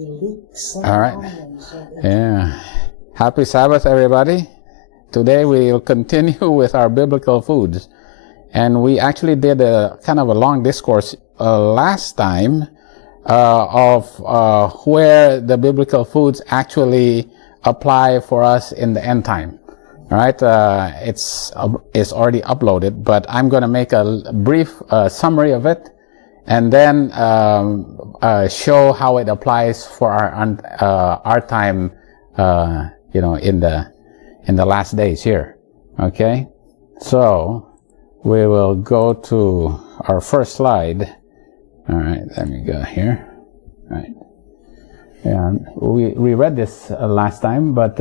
All right. Yeah. Happy Sabbath, everybody. Today we'll continue with our biblical foods. And we actually did a kind of a long discourse last time of where the biblical foods actually apply for us in the end time. All right, it's already uploaded, but I'm going to make a brief summary of it, and then show how it applies for our time, in the last days here. Okay, so we will go to our first slide. All right, let me go here. All right, yeah, we read this last time, but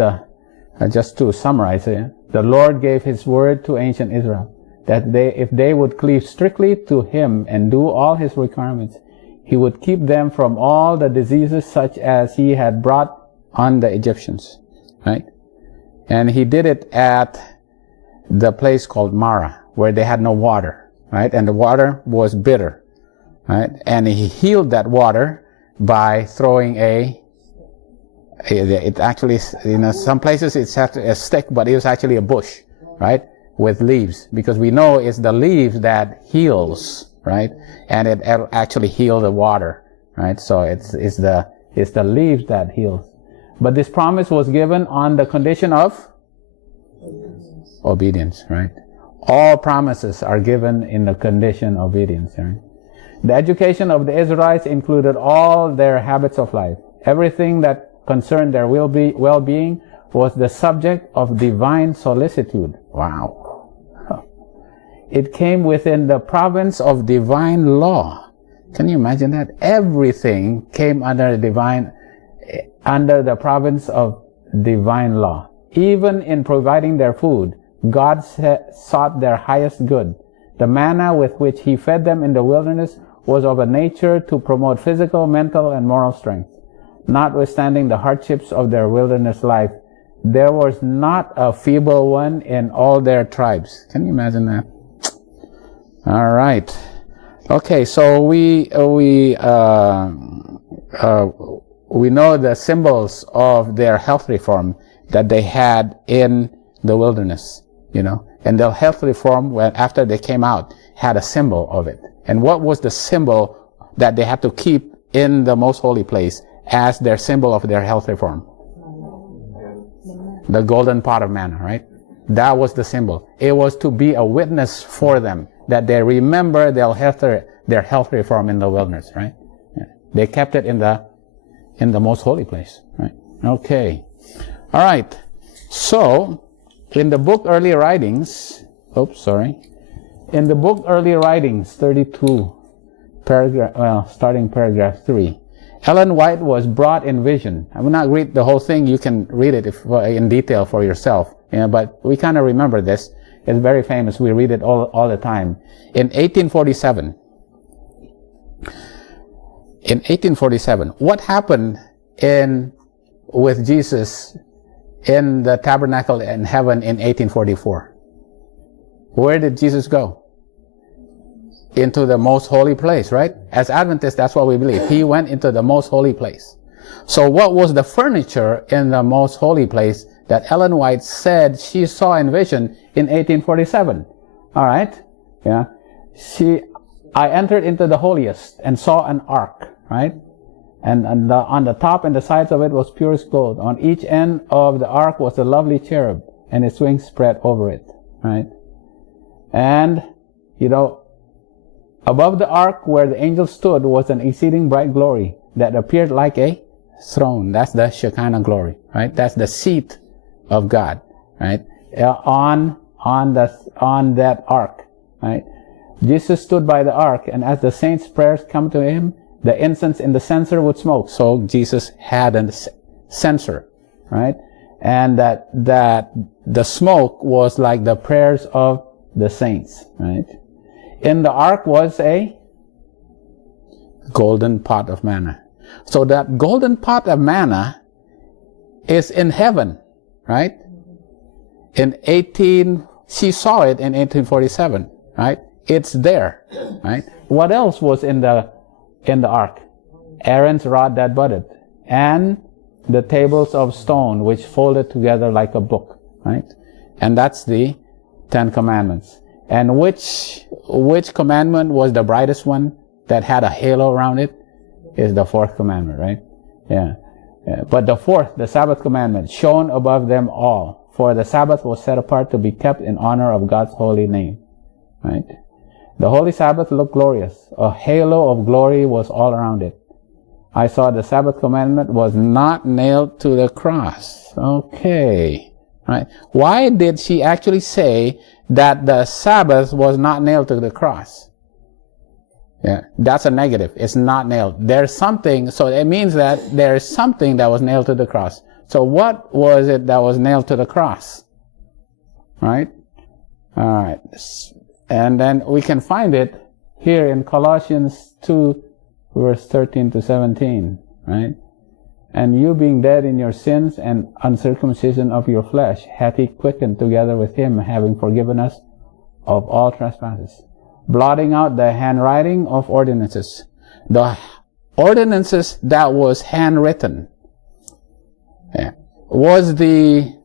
just to summarize it, the Lord gave His word to ancient Israel, that if they would cleave strictly to Him and do all His requirements, He would keep them from all the diseases such as He had brought on the Egyptians, right? And He did it at the place called Marah, where they had no water, right? And the water was bitter, right? And He healed that water by throwing it actually, some places it's a stick, but it was actually a bush, right, with leaves, because we know it's the leaves that heals, right, and it actually heals the water, right. So it's the leaves that heals. But this promise was given on the condition of obedience, right. All promises are given in the condition of obedience, right. The education of the Israelites included all their habits of life. Everything that concerned their well-being was the subject of divine solicitude. Wow. It came within the province of divine law. Can you imagine that? Everything came under the province of divine law. Even in providing their food, God sought their highest good. The manna with which He fed them in the wilderness was of a nature to promote physical, mental, and moral strength. Notwithstanding the hardships of their wilderness life, there was not a feeble one in all their tribes. Can you imagine that? All right. Okay, so we know the symbols of their health reform that they had in the wilderness, and the health reform, after they came out, had a symbol of it. And what was the symbol that they had to keep in the most holy place as their symbol of their health reform? The golden pot of manna, right? That was the symbol. It was to be a witness for them that they remember their health reform in the wilderness, right? Yeah. They kept it in the most holy place, right? Okay. All right. So, in the book Early Writings, in the book Early Writings, 32, starting paragraph 3, Ellen White was brought in vision. I will not read the whole thing. You can read it in detail for yourself. But we kind of remember this. It's very famous. We read it all the time. In 1847, what happened with Jesus in the tabernacle in heaven in 1844? Where did Jesus go? Into the most holy place, right? As Adventists, that's what we believe. He went into the most holy place. So what was the furniture in the most holy place that Ellen White said she saw in vision in 1847? All right. Yeah. I entered into the holiest and saw an ark, right? And on the top and the sides of it was purest gold. On each end of the ark was a lovely cherub, and its wings spread over it, right? And, above the ark where the angel stood was an exceeding bright glory that appeared like a throne. That's the Shekinah glory, right? That's the seat of God, right? On that ark, right? Jesus stood by the ark, and as the saints' prayers come to Him, the incense in the censer would smoke. So Jesus had a censer, right? And that the smoke was like the prayers of the saints, right? In the ark was a golden pot of manna. So that golden pot of manna is in heaven, right? She saw it in 1847, right? It's there, right? What else was in the ark? Aaron's rod that budded, and the tables of stone, which folded together like a book, right? And that's the 10 Commandments. And which commandment was the brightest one that had a halo around it? Is the 4th commandment, right? Yeah. But the 4th, the Sabbath commandment, shone above them all. For the Sabbath was set apart to be kept in honor of God's holy name, right? The holy Sabbath looked glorious. A halo of glory was all around it. I saw the Sabbath commandment was not nailed to the cross. Okay. Right? Why did she actually say that the Sabbath was not nailed to the cross? Yeah, that's a negative. It's not nailed. There's something, so it means that there is something that was nailed to the cross. So what was it that was nailed to the cross? Right? All right. And then we can find it here in Colossians 2, verse 13 to 17, right? And you being dead in your sins and uncircumcision of your flesh, hath he quickened together with him, having forgiven us of all trespasses, blotting out the handwriting of ordinances. The ordinances that was handwritten. Yeah. Was the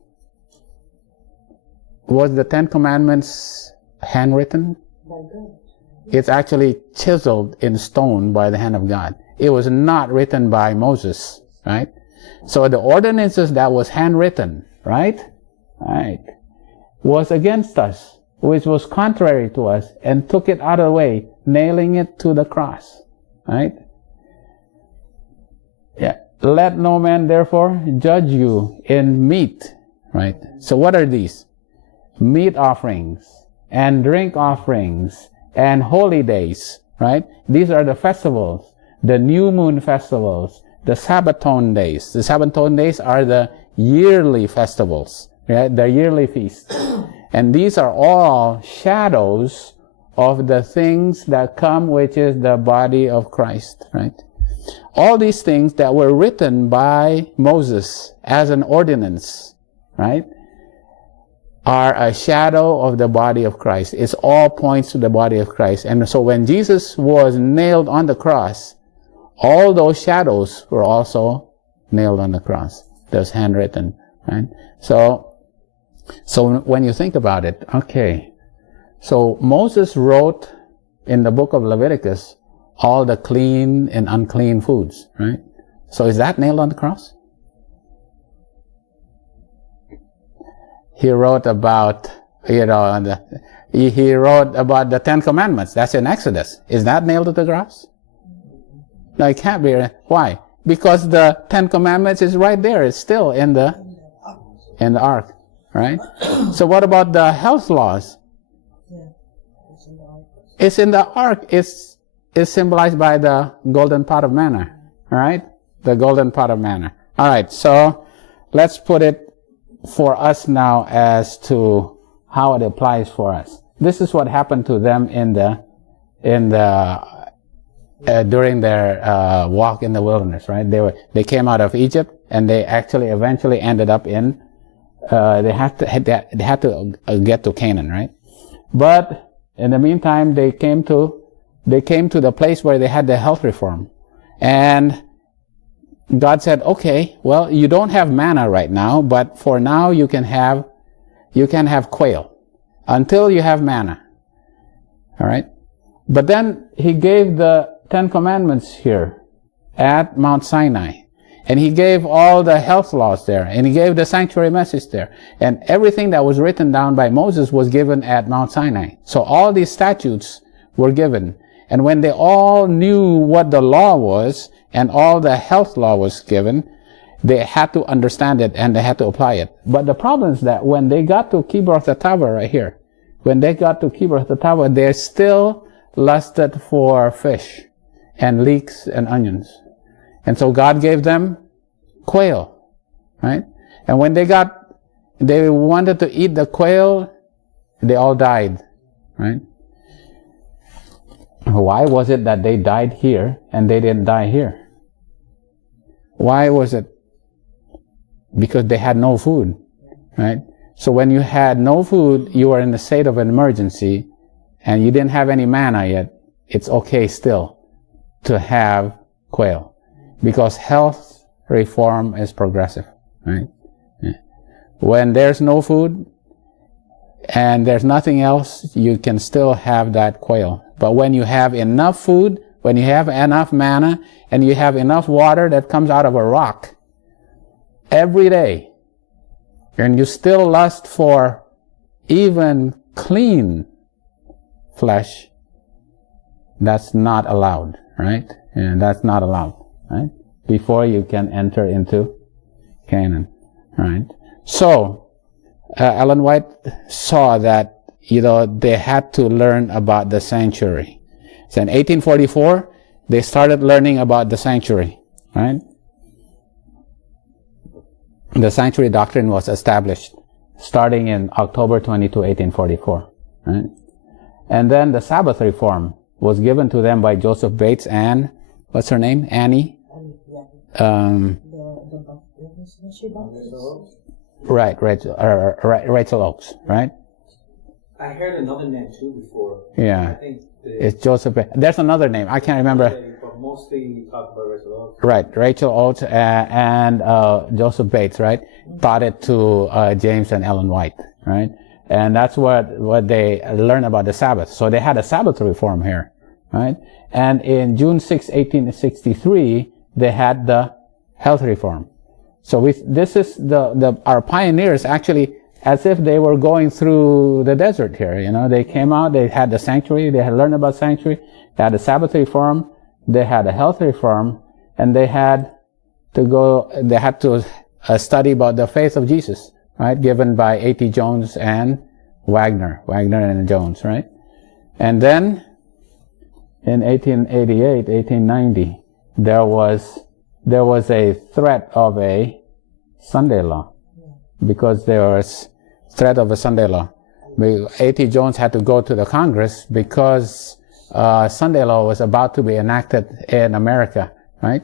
10 Commandments handwritten? It's actually chiseled in stone by the hand of God. It was not written by Moses, right? So the ordinances that was handwritten, right, was against us, which was contrary to us, and took it out of the way, nailing it to the cross, right? Yeah. Let no man therefore judge you in meat, right? So what are these? Meat offerings and drink offerings and holy days, right? These are the festivals, the new moon festivals, the Sabbaton days. The Sabbaton days are the yearly festivals, right? The yearly feasts. And these are all shadows of the things that come, which is the body of Christ, right? All these things that were written by Moses as an ordinance, right, are a shadow of the body of Christ. It all points to the body of Christ. And so when Jesus was nailed on the cross, all those shadows were also nailed on the cross. Those handwritten, right? So when you think about it, okay, so Moses wrote in the book of Leviticus all the clean and unclean foods, right? So is that nailed on the cross? He wrote about, he wrote about the 10 Commandments. That's in Exodus. Is that nailed to the cross? No, it can't be. Why? Because the 10 Commandments is right there. It's still in the ark, right? So what about the health laws? It's in the ark. It's symbolized by the golden pot of manna, all right? The golden pot of manna. All right, so let's put it for us now as to how it applies for us. This is what happened to them during their walk in the wilderness, right? They came out of Egypt, and they actually eventually ended up in they had to get to Canaan, right? But in the meantime, they came to the place where they had the health reform, and God said, okay, well, you don't have manna right now, but for now you can have quail until you have manna. All right? But then he gave the 10 Commandments here at Mount Sinai, and he gave all the health laws there, and he gave the sanctuary message there, and everything that was written down by Moses was given at Mount Sinai. So all these statutes were given, and when they all knew what the law was, and all the health law was given, they had to understand it and they had to apply it. But the problem is that when they got to Kibroth Hattaavah right here, when they got to Kibroth Hattaavah, they still lusted for fish and leeks and onions. And so God gave them quail, right? And when they wanted to eat the quail, they all died, right? Why was it that they died here and they didn't die here? Why was it? Because they had no food, right? So when you had no food, you were in a state of an emergency, and you didn't have any manna yet, it's okay still to have quail. Because health reform is progressive, right? Yeah. When there's no food and there's nothing else, you can still have that quail. But when you have enough food, when you have enough manna, and you have enough water that comes out of a rock every day, and you still lust for even clean flesh, that's not allowed, right? And that's not allowed, right? Before you can enter into Canaan, right? So, Ellen White saw that, they had to learn about the sanctuary. So in 1844, they started learning about the sanctuary, right? The sanctuary doctrine was established starting in October 22, 1844, right? And then the Sabbath reform was given to them by Joseph Bates and, what's her name? Annie? Right, Rachel Oakes, right? I heard another name too before. Yeah. I think it's Joseph Bates. There's another name. I can't remember. But mostly you talk about Rachel Oakes. Right, Rachel Oates and Joseph Bates, right? Taught it to James and Ellen White, right? And that's what they learned about the Sabbath. So they had a Sabbath reform here, right? And in June 6, 1863, they had the health reform. So this is our pioneers actually, as if they were going through the desert here. They came out, they had the sanctuary, they had learned about sanctuary, they had the Sabbath reform, they had a health reform, and they had to study about the faith of Jesus, right? Given by A.T. Jones and Wagner and Jones, right? And then in 1888, 1890, there was a threat of a Sunday law, because there was threat of a Sunday law. A.T. Jones had to go to the Congress because Sunday law was about to be enacted in America, right?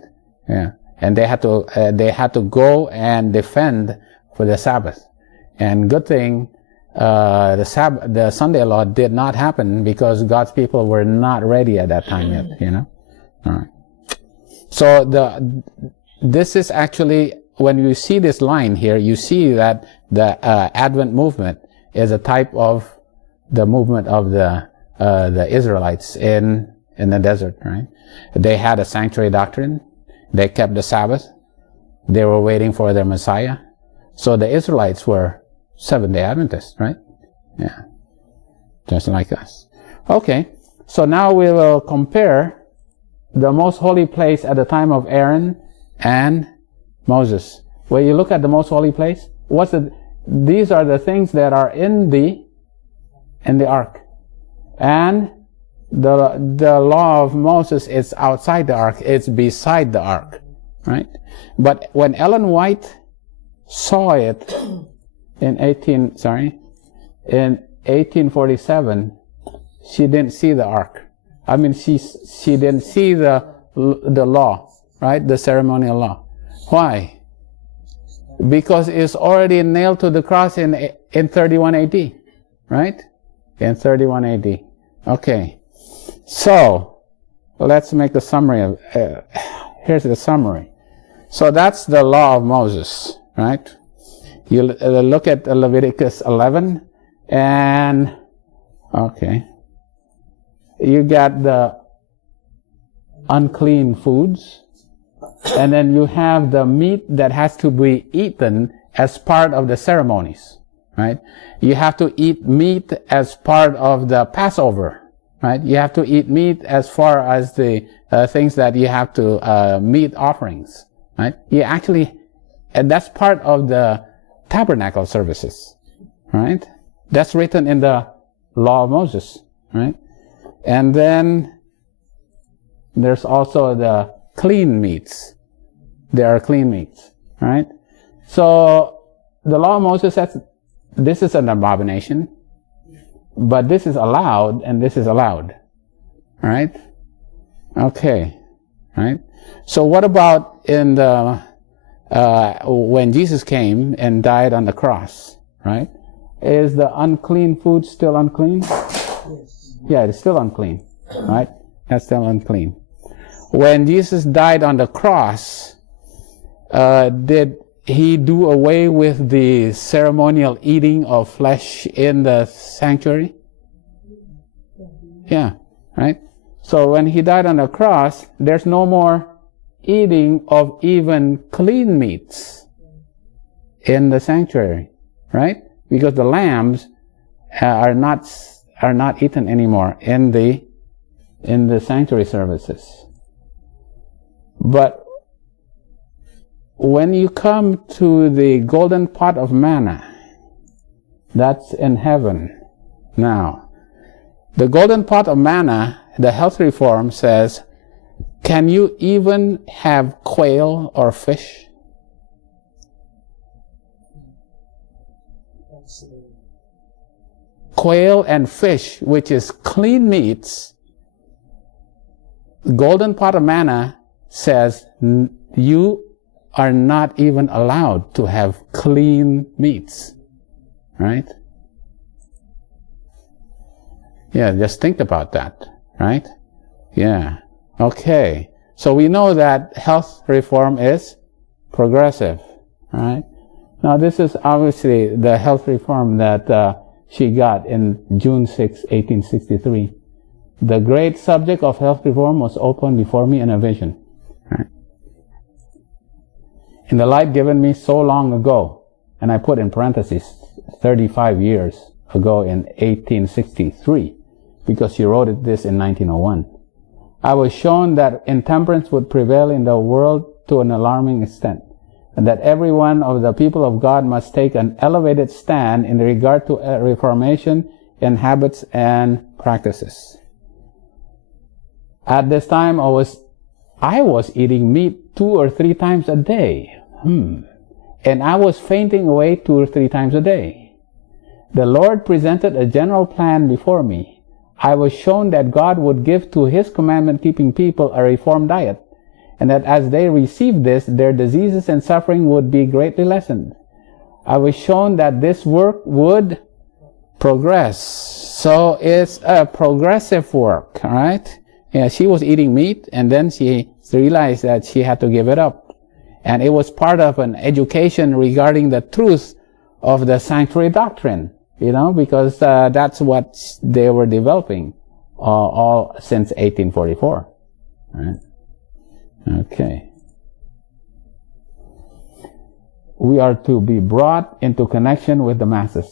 Yeah, and they had to go and defend for the Sabbath. And good thing the Sunday law did not happen, because God's people were not ready at that time yet. All right. So this is actually, when you see this line here, you see that the Advent movement is a type of the movement of the Israelites in the desert, right? They had a sanctuary doctrine. They kept the Sabbath. They were waiting for their Messiah. So the Israelites were Seventh-day Adventists, right? Yeah. Just like us. Okay. So now we will compare the most holy place at the time of Aaron and Moses. When you look at the most holy place, these are the things that are in the ark. And the law of Moses is outside the ark, it's beside the ark, right? But when Ellen White saw it in 1847, she didn't see the ark. I mean, she didn't see the law, right? The ceremonial law. Why? Because it's already nailed to the cross in 31 AD, right? In 31 AD. Okay. So, let's make a summary here's the summary. So that's the law of Moses, right? You look at Leviticus 11, and, okay. You got the unclean foods, and then you have the meat that has to be eaten as part of the ceremonies, right? You have to eat meat as part of the Passover, right? You have to eat meat as far as the things that you have to, meat offerings, right? And that's part of the tabernacle services, right? That's written in the law of Moses, right? And then there's also the clean meats. There are clean meats, right? So the law of Moses says this is an abomination, but this is allowed and this is allowed, right? Okay, right? So what about in the when Jesus came and died on the cross, right? Is the unclean food still unclean? Yes. Yeah, it's still unclean, right? That's still unclean. When Jesus died on the cross, did he do away with the ceremonial eating of flesh in the sanctuary? Yeah, right? So when he died on the cross, there's no more eating of even clean meats in the sanctuary, right? Because the lambs are not eaten anymore in the sanctuary services. But when you come to the golden pot of manna, that's in heaven now. The golden pot of manna, the health reform says, can you even have quail or fish? Quail and fish, which is clean meats, golden pot of manna says you are not even allowed to have clean meats, right? Yeah, just think about that, right? Yeah, okay. So we know that health reform is progressive, right? Now this is obviously the health reform that she got in June 6, 1863. The great subject of health reform was opened before me in a vision. Right? In the light given me so long ago, and I put in parentheses 35 years ago in 1863, because she wrote this in 1901, I was shown that intemperance would prevail in the world to an alarming extent, and that every one of the people of God must take an elevated stand in regard to a reformation in habits and practices. At this time, I was eating meat 2 or 3 times a day. And I was fainting away 2 or 3 times a day. The Lord presented a general plan before me. I was shown that God would give to His commandment-keeping people a reformed diet, and that as they received this, their diseases and suffering would be greatly lessened. I was shown that this work would progress. So it's a progressive work, all right? Yeah, she was eating meat, and then she realized that she had to give it up. And it was part of an education regarding the truth of the sanctuary doctrine, you know, because that's what they were developing all since 1844, right? Okay. We are to be brought into connection with the masses.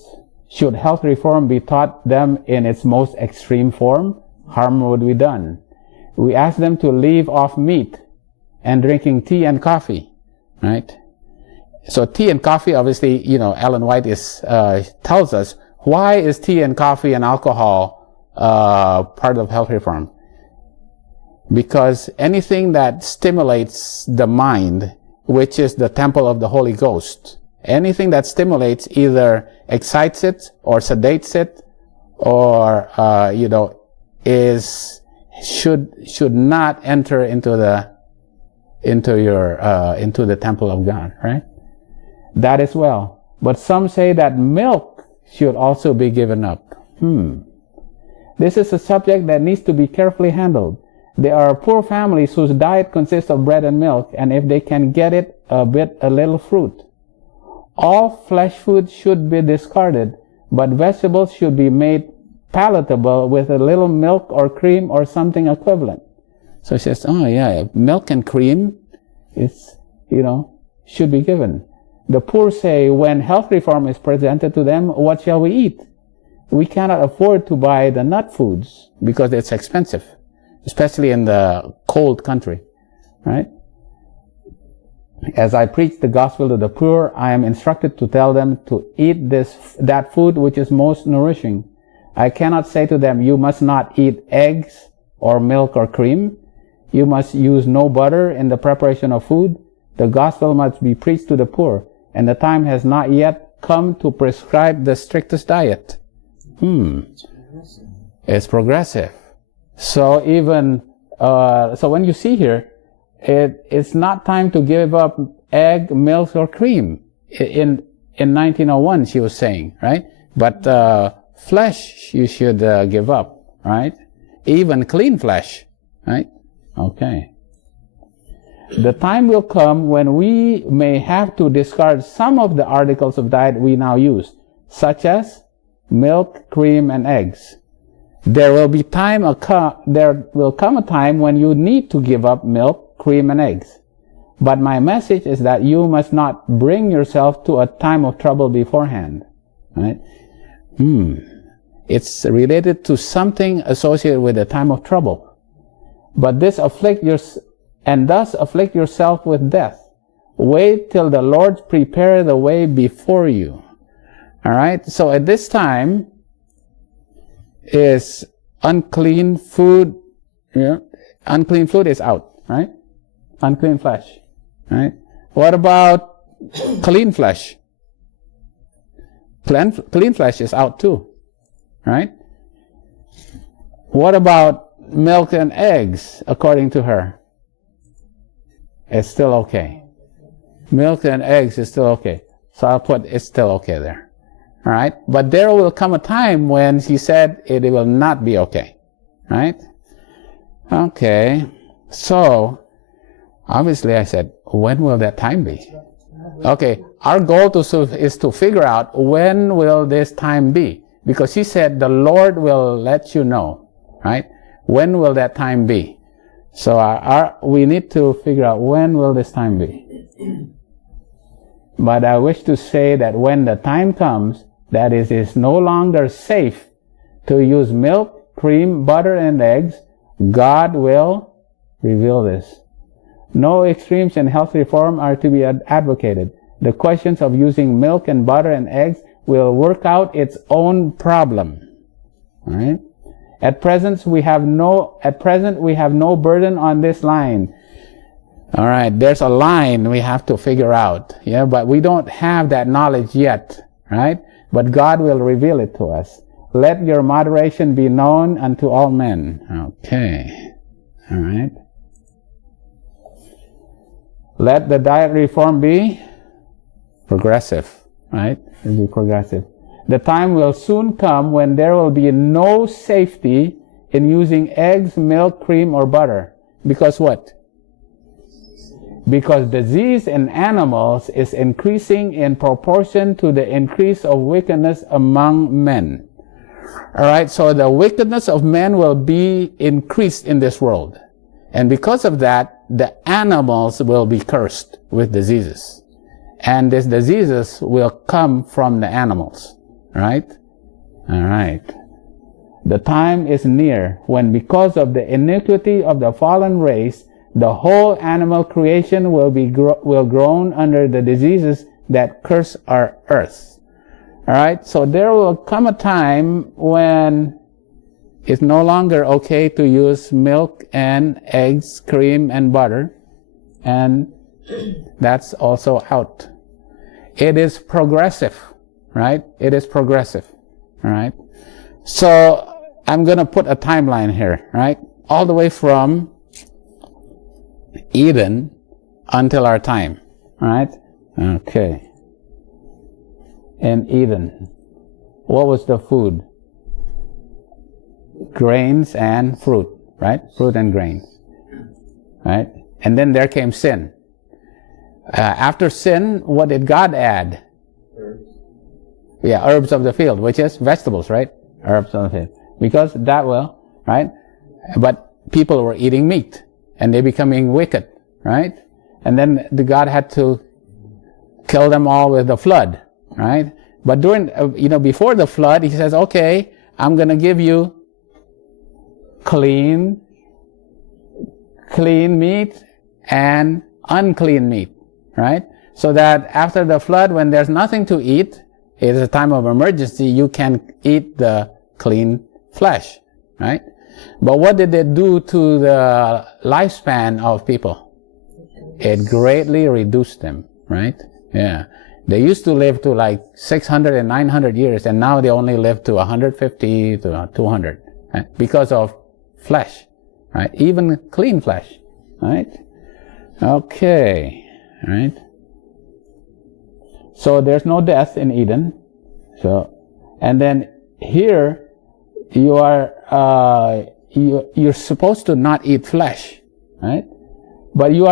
Should health reform be taught them in its most extreme form, harm would be done. We ask them to leave off meat and drinking tea and coffee, right? So tea and coffee, obviously, you know, Ellen White tells us, why is tea and coffee and alcohol part of health reform? Because anything that stimulates the mind, which is the temple of the Holy Ghost, anything that stimulates either excites it or sedates it, or you know, should not enter into the temple of God, right? That as well. But some say that milk should also be given up. This is a subject that needs to be carefully handled. There are poor families whose diet consists of bread and milk, and if they can get it, a little fruit. All flesh food should be discarded, but vegetables should be made palatable with a little milk or cream or something equivalent. So she says, oh yeah, milk and cream is, you know, should be given. The poor say, when health reform is presented to them, what shall we eat? We cannot afford to buy the nut foods because it's expensive, especially in the cold country, right? As I preach the gospel to the poor, I am instructed to tell them to eat that food which is most nourishing. I cannot say to them, you must not eat eggs or milk or cream. You must use no butter in the preparation of food. The gospel must be preached to the poor, and the time has not yet come to prescribe the strictest diet. It's progressive. So even, so when you see here, it's not time to give up egg, milk, or cream. In 1901, she was saying, right? But flesh you should give up, right? Even clean flesh, right? Okay. The time will come when we may have to discard some of the articles of diet we now use, such as milk, cream, and eggs. There will come a time when you need to give up milk, cream, and eggs. But my message is that you must not bring yourself to a time of trouble beforehand. Right? It's related to something associated with a time of trouble. But thus afflict yourself with death. Wait till the Lord prepare the way before you. All right. So at this time is unclean food. Unclean food is out. Right. Unclean flesh. Right. What about clean flesh? Clean flesh is out too. Right. What about milk and eggs? According to her, it's still okay. Milk and eggs is still okay. So I'll put it's still okay there. All right. But there will come a time when she said it will not be okay. Right. Okay. So obviously I said, when will that time be? Okay. Our goal is to figure out when will this time be. Because she said the Lord will let you know. Right. When will that time be? So we need to figure out when will this time be. But I wish to say that when the time comes that it is no longer safe to use milk, cream, butter, and eggs, God will reveal this. No extremes in health reform are to be advocated. The questions of using milk and butter and eggs will work out its own problem. All right? At present, we have no burden on this line. All right, there's a line we have to figure out. Yeah, but we don't have that knowledge yet, right? But God will reveal it to us. Let your moderation be known unto all men. Okay. All right. Let the diet reform be progressive, right? It'll be progressive. The time will soon come when there will be no safety in using eggs, milk, cream, or butter. Because what? Because disease in animals is increasing in proportion to the increase of wickedness among men. All right, so the wickedness of men will be increased in this world. And because of that, the animals will be cursed with diseases. And these diseases will come from the animals. Right? All right. The time is near when, because of the iniquity of the fallen race, the whole animal creation will groan under the diseases that curse our earth. All right. So there will come a time when it's no longer okay to use milk and eggs, cream and butter, and that's also out. It is progressive. Right? It is progressive. All right? So I'm going to put a timeline here, right? All the way from Eden until our time. All right? Okay. In Eden, what was the food? Grains and fruit, right? Fruit and grains. Right? And then there came sin. After sin, what did God add? Yeah, herbs of the field, which is vegetables, right? Herbs of the field. Because that will, right? But people were eating meat, and they're becoming wicked, right? And then God had to kill them all with the flood, right? But before the flood, he says, okay, I'm going to give you clean meat and unclean meat, right? So that after the flood, when there's nothing to eat, it is a time of emergency, you can eat the clean flesh, right? But what did it do to the lifespan of people? It greatly reduced them, right? Yeah. They used to live to like 600 and 900 years, and now they only live to 150 to 200, right? Because of flesh, right? Even clean flesh, right? Okay, right? So there's no death in Eden. So, and then here you are you're supposed to not eat flesh, right? But you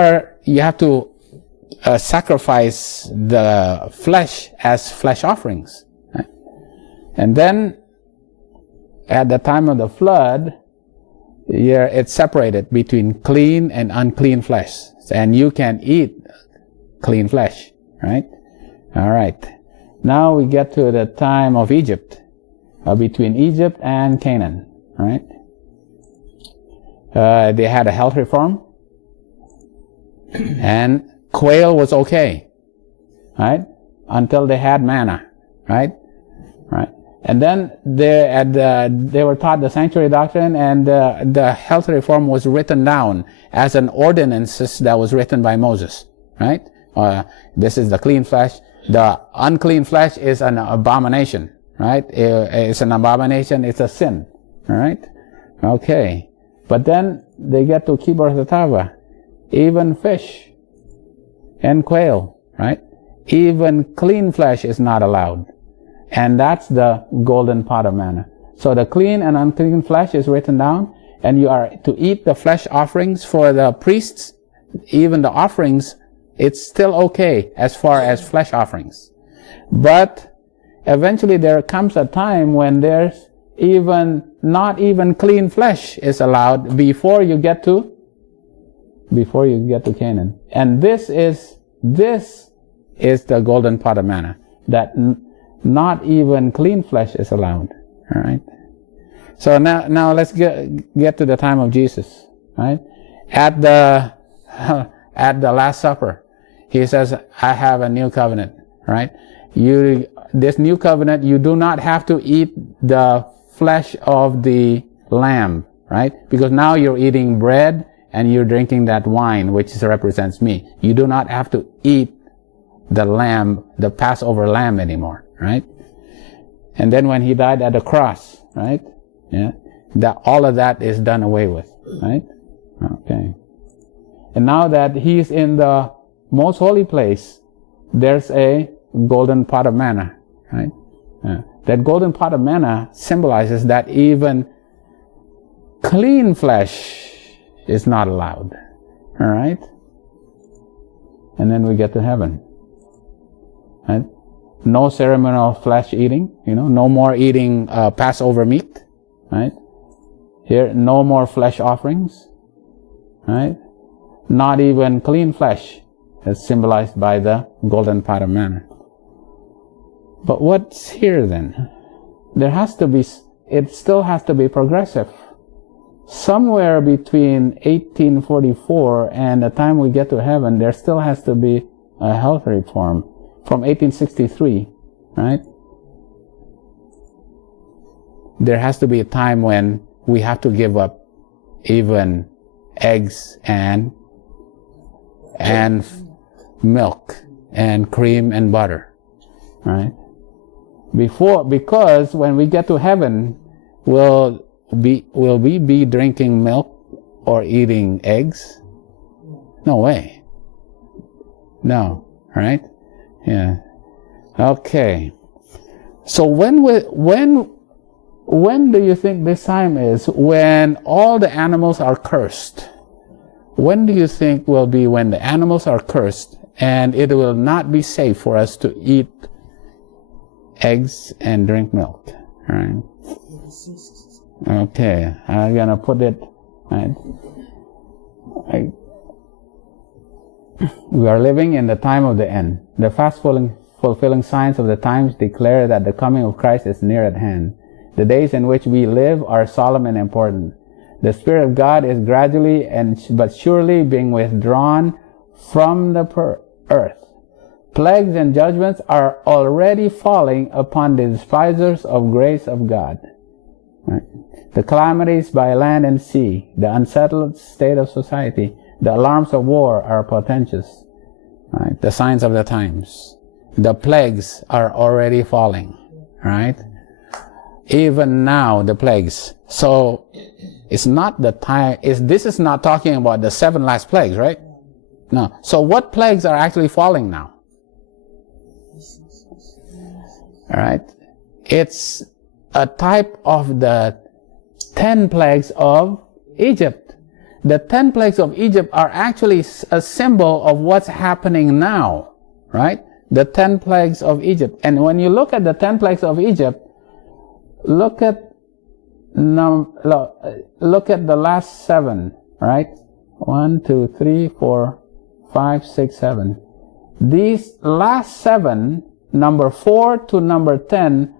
have to sacrifice the flesh as flesh offerings. Right? And then at the time of the flood, it's separated between clean and unclean flesh. And you can eat clean flesh, right? All right. Now we get to the time of Egypt, between Egypt and Canaan, right? They had a health reform, and quail was okay, right? Until they had manna, right? Right. And then they were taught the sanctuary doctrine, and the health reform was written down as an ordinance that was written by Moses, right? This is the clean flesh. The unclean flesh is an abomination, right? It's an abomination. It's a sin, all right? Okay. But then they get to Kibbutz Hatava, even fish and quail, right? Even clean flesh is not allowed. And that's the golden pot of manna. So the clean and unclean flesh is written down, and you are to eat the flesh offerings for the priests, even the offerings, it's still okay as far as flesh offerings. But eventually there comes a time when there's not even clean flesh is allowed before you get to Canaan. And this is the golden pot of manna, that not even clean flesh is allowed. All right. So now let's get to the time of Jesus. Right. At the Last Supper, he says, "I have a new covenant." Right. This new covenant, you do not have to eat the flesh of the lamb. Right. Because now you're eating bread and you're drinking that wine, which represents me. You do not have to eat the lamb, the Passover lamb anymore. Right? And then when he died at the cross, right? Yeah. All of that is done away with, right? Okay. And now that he's in the most holy place, there's a golden pot of manna, right? That golden pot of manna symbolizes that even clean flesh is not allowed, all right? And then we get to heaven, right? No ceremonial flesh eating, no more eating Passover meat, right? Here, no more flesh offerings, right? Not even clean flesh, as symbolized by the golden pot of manna. But what's here then? It still has to be progressive. Somewhere between 1844 and the time we get to heaven, there still has to be a health reform. From 1863, right? There has to be a time when we have to give up even eggs and milk and cream and butter, right? Because when we get to heaven, will we be drinking milk or eating eggs? No way. No, right? Yeah. Okay. So when do you think this time is? When all the animals are cursed. When do you think will be when the animals are cursed and it will not be safe for us to eat eggs and drink milk? All right. Okay. I'm gonna put it. Right. We are living in the time of the end. The fast fulfilling signs of the times declare that the coming of Christ is near at hand. The days in which we live are solemn and important. The Spirit of God is gradually but surely being withdrawn from the earth. Plagues and judgments are already falling upon the despisers of grace of God. Right. The calamities by land and sea, the unsettled state of society, the alarms of war are portentous. Right? The signs of the times. The plagues are already falling. Right? Even now, the plagues. So, it's not the time, this is not talking about the 7 last plagues, right? No. So what plagues are actually falling now? Alright? It's a type of the 10 plagues of Egypt. the 10 plagues of Egypt are actually a symbol of what's happening now, right? The 10 plagues of Egypt. And when you look at the 10 plagues of Egypt, look at the last 7, right? 1, 2, 3, 4, 5, 6, 7. These last 7, number 4 to number 10,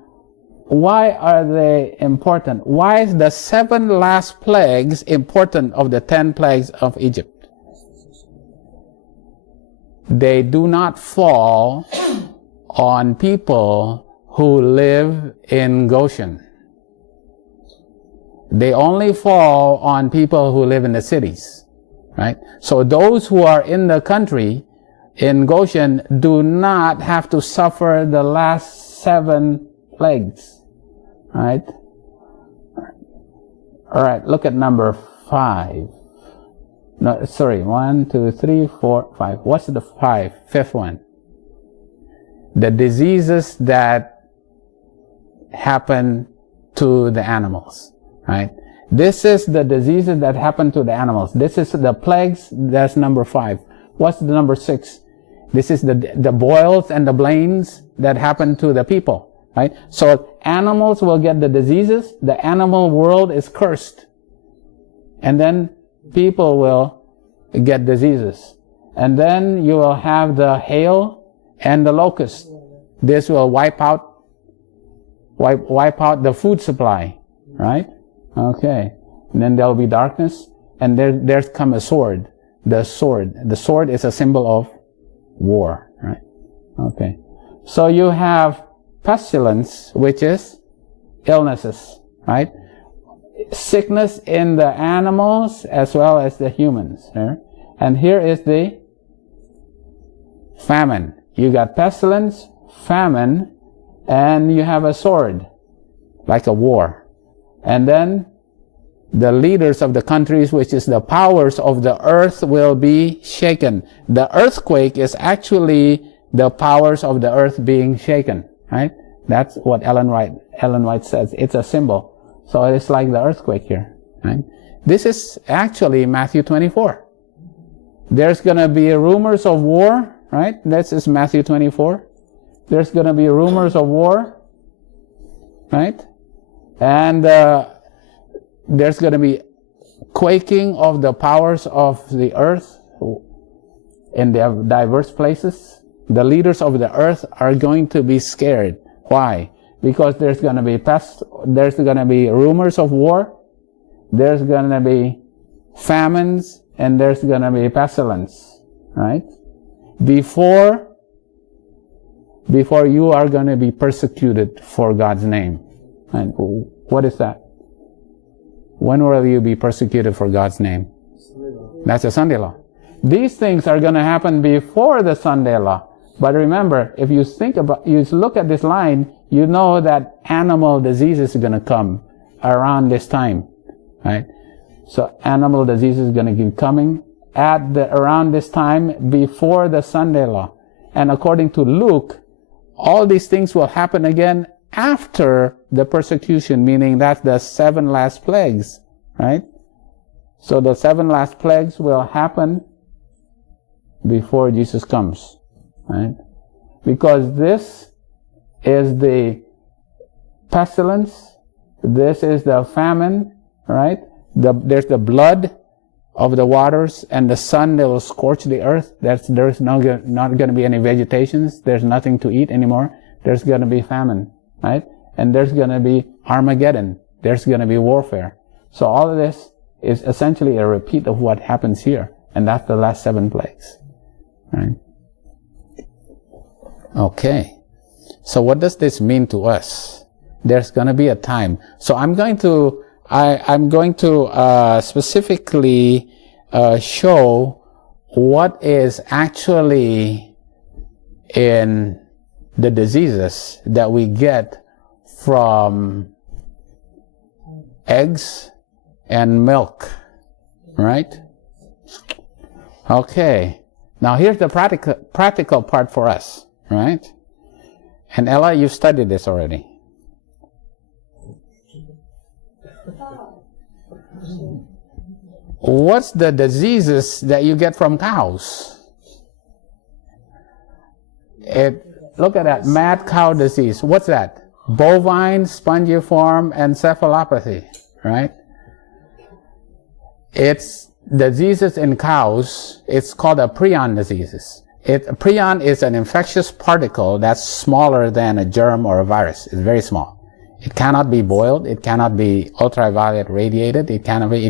why are they important? Why is the 7 last plagues important of the 10 plagues of Egypt? They do not fall on people who live in Goshen. They only fall on people who live in the cities, right? So those who are in the country, in Goshen, do not have to suffer the last 7 plagues. Right? All right, look at number 5. No, sorry, 1, 2, 3, 4, 5. What's the 5th one? The diseases that happen to the animals, right? This is the diseases that happen to the animals. This is the plagues, that's number 5. What's the number 6? This is the boils and the blains that happen to the people. Right? So animals will get the diseases, the animal world is cursed. And then people will get diseases. And then you will have the hail and the locust. This will wipe out the food supply. Right? Okay. And then there will be darkness, and there's come a sword. The sword is a symbol of war. Right? Okay. So you have pestilence, which is illnesses, right? Sickness in the animals as well as the humans. Right? And here is the famine. You got pestilence, famine, and you have a sword, like a war. And then the leaders of the countries, which is the powers of the earth, will be shaken. The earthquake is actually the powers of the earth being shaken. Right? That's what Ellen White says. It's a symbol. So it's like the earthquake here. Right? This is actually Matthew 24. There's going to be rumors of war. Right? This is Matthew 24. There's going to be rumors of war. Right? And there's going to be quaking of the powers of the earth in the diverse places. The leaders of the earth are going to be scared. Why? Because there's going to be there's going to be rumors of war, there's going to be famines, and there's going to be pestilence. Right? Before you are going to be persecuted for God's name. And what is that? When will you be persecuted for God's name? That's a Sunday law. These things are going to happen before the Sunday law. But remember, if you look at this line, you know that animal diseases are going to come around this time, right? So animal disease is going to keep coming around this time before the Sunday law. And according to Luke, all these things will happen again after the persecution, meaning that's the 7 last plagues, right? So the 7 last plagues will happen before Jesus comes, right? Because this is the pestilence, this is the famine, right? There's the blood of the waters and the sun that will scorch the earth. There's not going to be any vegetations. There's nothing to eat anymore. There's going to be famine, right? And there's going to be Armageddon. There's going to be warfare. So all of this is essentially a repeat of what happens here. And that's the last 7 plagues, right? Okay. So what does this mean to us? There's going to be a time. So I'm going to specifically show what is actually in the diseases that we get from eggs and milk, right? Okay. Now here's the practical part for us, right? And Ella, you studied this already. What's the diseases that you get from cows? Look at that, mad cow disease. What's that? Bovine spongiform encephalopathy, right? It's diseases in cows. It's called a prion diseases. A prion is an infectious particle that's smaller than a germ or a virus. It's very small. It cannot be boiled. It cannot be ultraviolet radiated. It cannot die.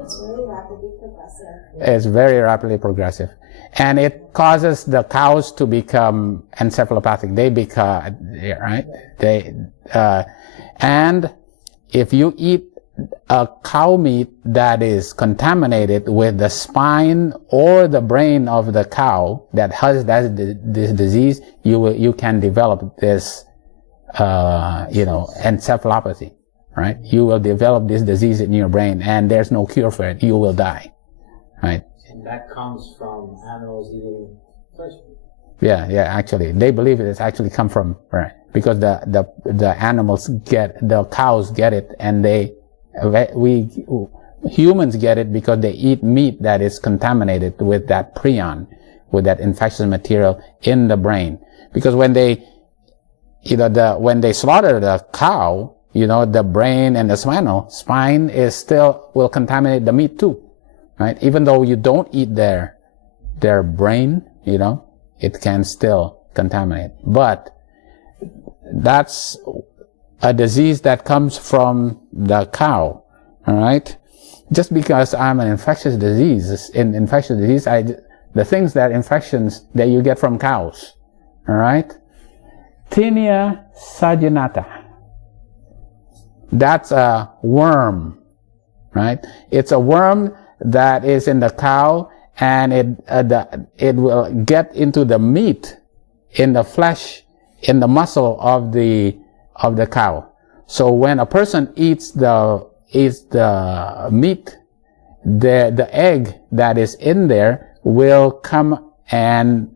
It's really rapidly progressive. It's very rapidly progressive. And it causes the cows to become encephalopathic. They become, right? And if you eat a cow meat that is contaminated with the spine or the brain of the cow that has this disease, you can develop this, encephalopathy, right? You will develop this disease in your brain, and there's no cure for it. You will die, right? And that comes from animals eating flesh. Yeah, actually, they believe it has actually come from, right? Because the animals the cows get it, and we humans get it because they eat meat that is contaminated with that prion, with that infectious material in the brain. Because when they slaughter the cow, the brain and the spine will contaminate the meat too, right? Even though you don't eat their brain, it can still contaminate. But that's a disease that comes from the cow, all right? Just because I'm an infectious disease, the things infections that you get from cows, all right? Tinea saginata. That's a worm, right? It's a worm that is in the cow, and it will get into the meat, in the flesh, in the muscle of the cow. So when a person eats the meat, the egg that is in there will come and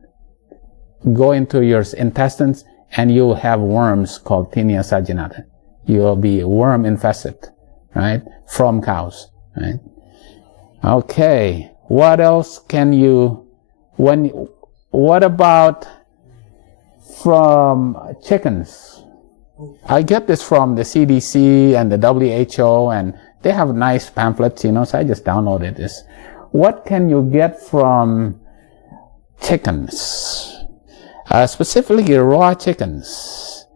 go into your intestines, and you will have worms called Tinea saginata. You will be worm infested, right? From cows, right? Okay. What else what about from chickens? I get this from the CDC and the WHO, and they have nice pamphlets, so I just downloaded this. What can you get from chickens? Specifically raw chickens.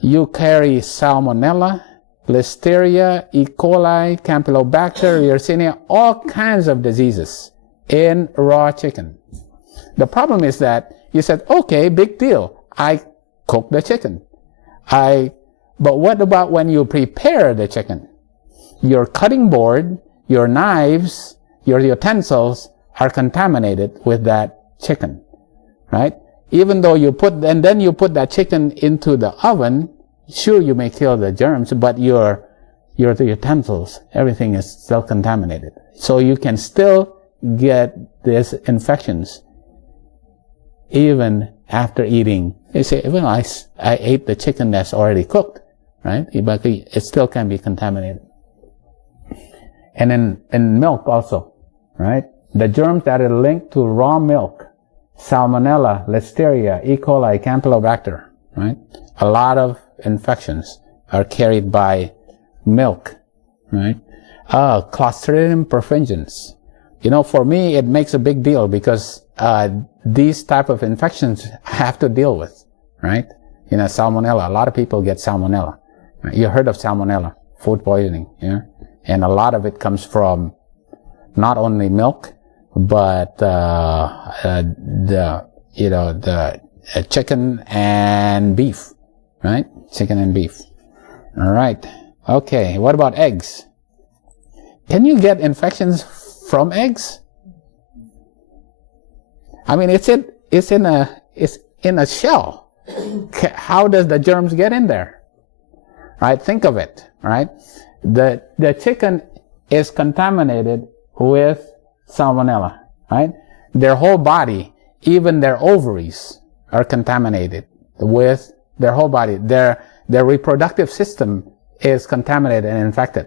You carry Salmonella, Listeria, E. coli, Campylobacter, Yersinia, all kinds of diseases in raw chicken. The problem is that you said, okay, big deal. I cook the chicken. But what about when you prepare the chicken? Your cutting board, your knives, your utensils are contaminated with that chicken, right? Even though then you put that chicken into the oven, sure, you may kill the germs, but your utensils, everything is still contaminated. So you can still get these infections even after eating. You say, well, I ate the chicken that's already cooked, right? But it still can be contaminated. And in milk also, right? The germs that are linked to raw milk, Salmonella, Listeria, E. coli, Campylobacter, right? A lot of infections are carried by milk, right? Clostridium perfringens. For me, it makes a big deal because these type of infections I have to deal with, right? Salmonella. A lot of people get salmonella. You heard of salmonella, food poisoning, yeah? And a lot of it comes from not only milk, but the chicken and beef, right? Chicken and beef. All right. Okay. What about eggs? Can you get infections from eggs? I mean, it's in a shell. How does the germs get in there? Right? Think of it. Right? The chicken is contaminated with salmonella. Right? Their whole body, even their ovaries, are contaminated with their whole body. Their reproductive system is contaminated and infected.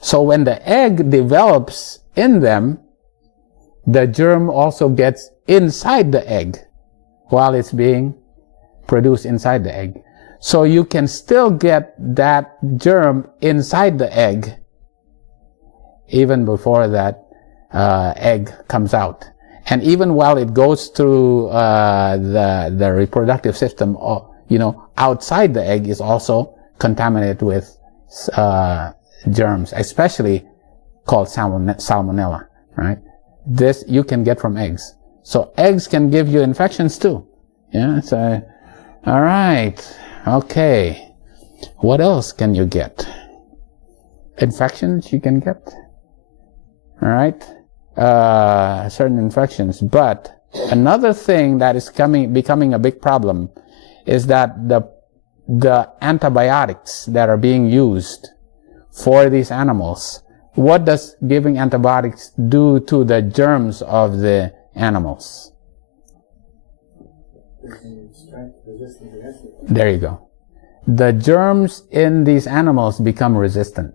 So when the egg develops in them, the germ also gets inside the egg while it's being produced inside the egg. So you can still get that germ inside the egg even before that egg comes out. And even while it goes through the reproductive system, outside the egg is also contaminated with germs, especially called salmonella, right? This you can get from eggs. So eggs can give you infections too. Yeah, so, all right. Okay. What else can you get? Infections you can get. All right. Certain infections. But another thing that is becoming a big problem is that the antibiotics that are being used for these animals, what does giving antibiotics do to the germs of the animals? There you go. The germs in these animals become resistant.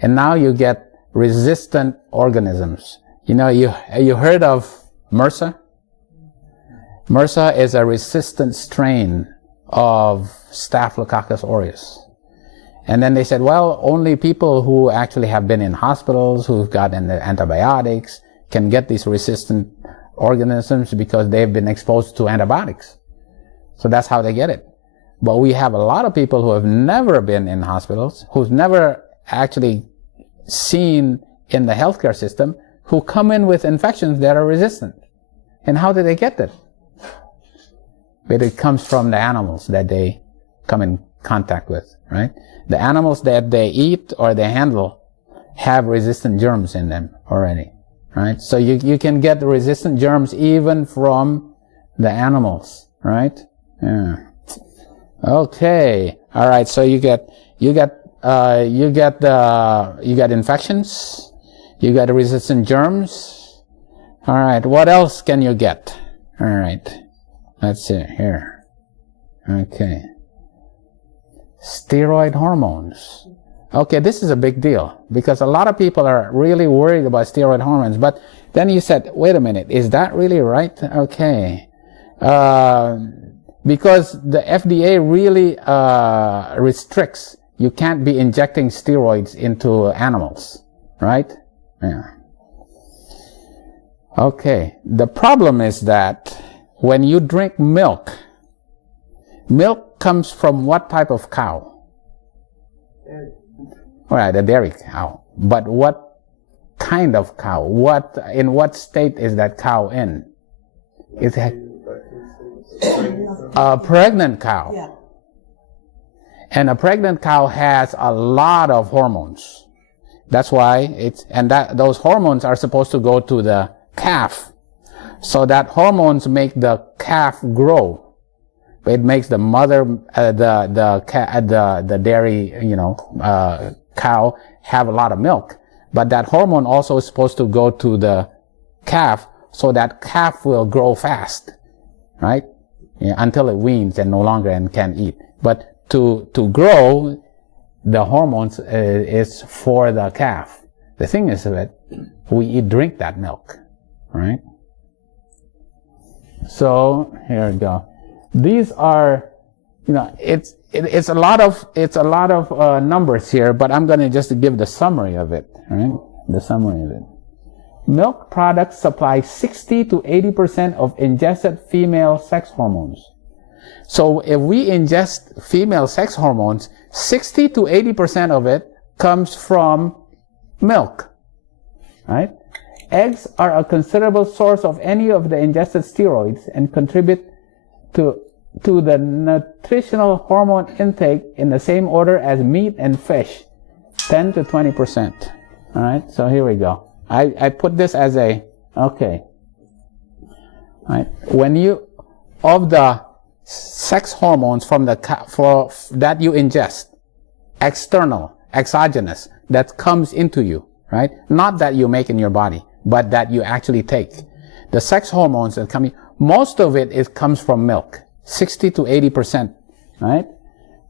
And now you get resistant organisms. You heard of MRSA? MRSA is a resistant strain of Staphylococcus aureus. And then they said, well, only people who actually have been in hospitals, who've gotten the antibiotics, can get these resistant organisms because they've been exposed to antibiotics. So that's how they get it. But we have a lot of people who have never been in hospitals, who've never actually seen in the healthcare system, who come in with infections that are resistant. And how do they get that? But it comes from the animals that they come in contact with, right? The animals that they eat or they handle have resistant germs in them already, right? So you can get the resistant germs even from the animals, right? Yeah. Okay. All right. So you get infections. You got resistant germs. All right. What else can you get? All right. Let's see here. Okay. Steroid hormones. Okay, this is a big deal because a lot of people are really worried about steroid hormones. But then you said, wait a minute, is that really right? Okay. Because the FDA really restricts, you can't be injecting steroids into animals, right? Yeah. Okay. The problem is that when you drink milk, milk comes from what type of cow? All right, a dairy cow. But what kind of cow? In what state is that cow in? Is it a pregnant cow? Yeah. And a pregnant cow has a lot of hormones. That's why those hormones are supposed to go to the calf. So that hormones make the calf grow. It makes the mother, the dairy, cow have a lot of milk. But that hormone also is supposed to go to the calf so that calf will grow fast, right? Yeah, until it weans and no longer and can eat. But to grow, the hormones is for the calf. The thing is that we drink that milk, right? So here we go. These are, it's a lot of numbers here, but I'm going to just give the summary of it, right? The summary of it. Milk products supply 60 to 80% of ingested female sex hormones. So if we ingest female sex hormones, 60 to 80% of it comes from milk, right? Eggs are a considerable source of any of the ingested steroids and contribute to the nutritional hormone intake in the same order as meat and fish, 10 to 20%. All right, so here we go. I put this as okay. All right, of the sex hormones from that you ingest, exogenous, that comes into you, right? Not that you make in your body, but that you actually take. The sex hormones that come in, most of it comes from milk, 60 to 80%, right?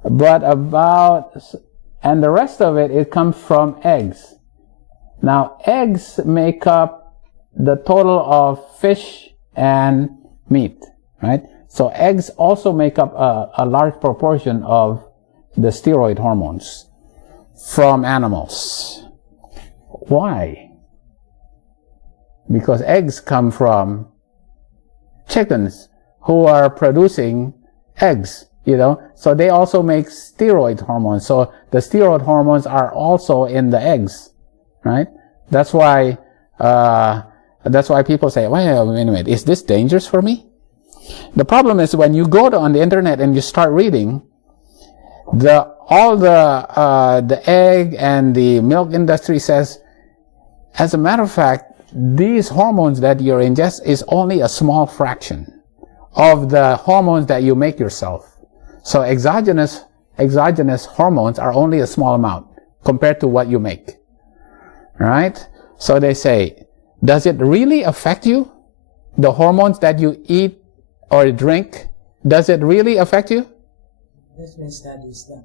But about and the rest of it comes from eggs. Now, eggs make up the total of fish and meat, right? So eggs also make up a large proportion of the steroid hormones from animals. Why? Because eggs come from chickens who are producing eggs, so they also make steroid hormones. So the steroid hormones are also in the eggs, right? That's why people say, well, wait a minute, is this dangerous for me? The problem is when you go on the internet and you start reading, all the egg and the milk industry says, as a matter of fact, these hormones that you ingest is only a small fraction of the hormones that you make yourself. So exogenous hormones are only a small amount compared to what you make. Right? So they say, does it really affect you? The hormones that you eat or drink, does it really affect you? There's been studies done.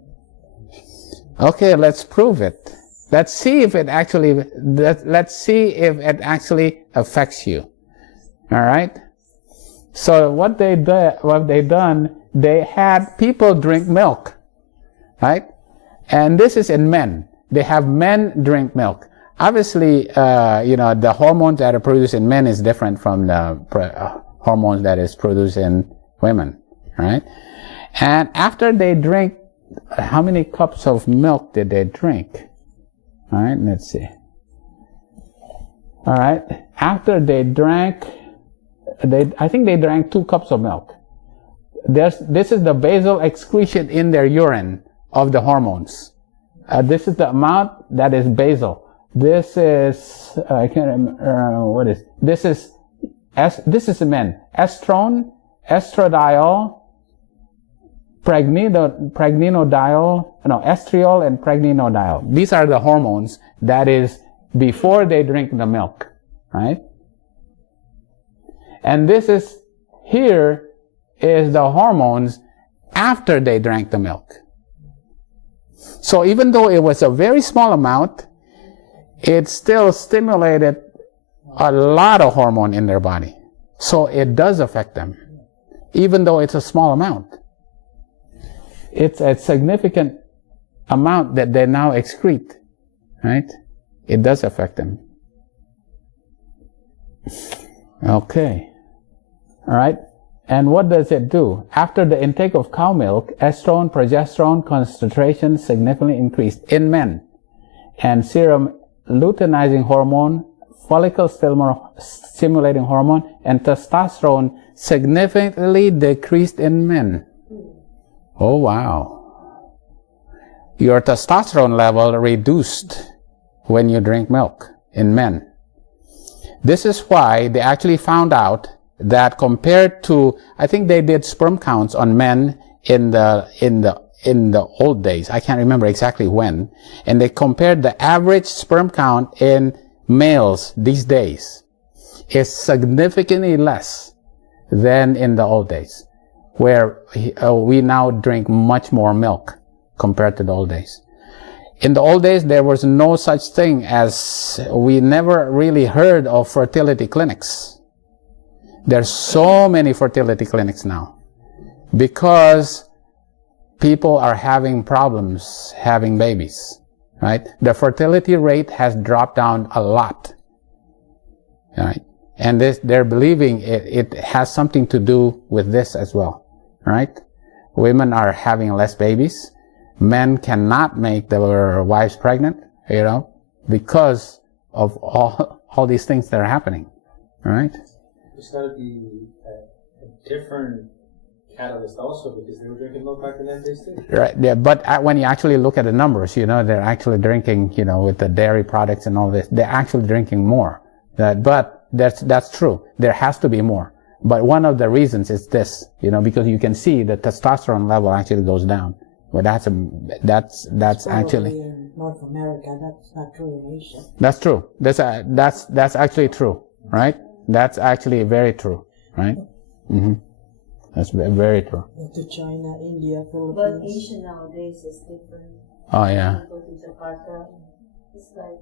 Okay, let's prove it. Let's see if it actually affects you. All right? So what they done, they had people drink milk, right? And this is in men. They have men drink milk. Obviously, the hormones that are produced in men is different from the hormones that is produced in women, right? And after they drink, how many cups of milk did they drink? All right, let's see. All right, after they drank, I think they drank 2 cups of milk. This is the basal excretion in their urine of the hormones. This is the amount that is basal. This is, I can't remember, what is, this is men. Estrone, estradiol, estriol and pregnenolone. These are the hormones that is before they drink the milk, right? And here is the hormones after they drank the milk. So even though it was a very small amount, it still stimulated a lot of hormone in their body. So it does affect them, even though it's a small amount. It's a significant amount that they now excrete, right? It does affect them. Okay. All right. And what does it do? After the intake of cow milk, estrone, progesterone concentration significantly increased in men, and serum luteinizing hormone, follicle stimulating hormone, and testosterone significantly decreased in men. Oh, wow. Your testosterone level reduced when you drink milk in men. This is why they actually found out that compared to, I think they did sperm counts on men in the old days. I can't remember exactly when. And they compared the average sperm count in males these days is significantly less than in the old days, where we now drink much more milk compared to the old days. In the old days, there was no such thing as, we never really heard of fertility clinics. There's so many fertility clinics now because people are having problems having babies, right? The fertility rate has dropped down a lot, right? And they're believing it has something to do with this as well, right? Women are having less babies. Men cannot make their wives pregnant, because of all these things that are happening, right? There's got to be a different catalyst also, because they were drinking milk back in those days too. Right, yeah, but when you actually look at the numbers, they're actually drinking, with the dairy products and all this, they're actually drinking more. But that's true. There has to be more. But one of the reasons is this, because you can see the testosterone level actually goes down. Well, that's actually in North America. That's not true in Asia. That's true. That's actually true, right? That's actually very true, right? Mm-hmm. That's very true. To China, India, Philippines. But Asia nowadays is different. Oh yeah. It's like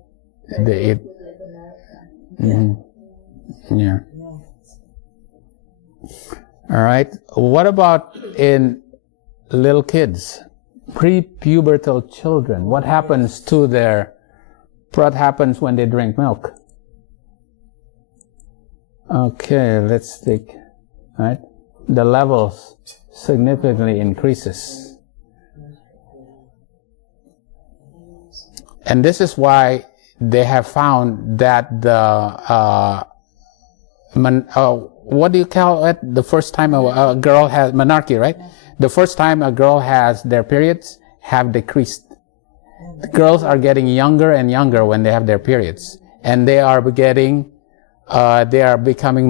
They eat. like America. Mhm. Yeah. Yeah. All right. What about in little kids, pre-pubertal children? What happens to what happens when they drink milk? Okay, let's take, right? The levels significantly increases. And this is why they have found that what do you call it? The first time a girl has menarche, right? The first time a girl has their periods have decreased. The girls are getting younger and younger when they have their periods, and they are becoming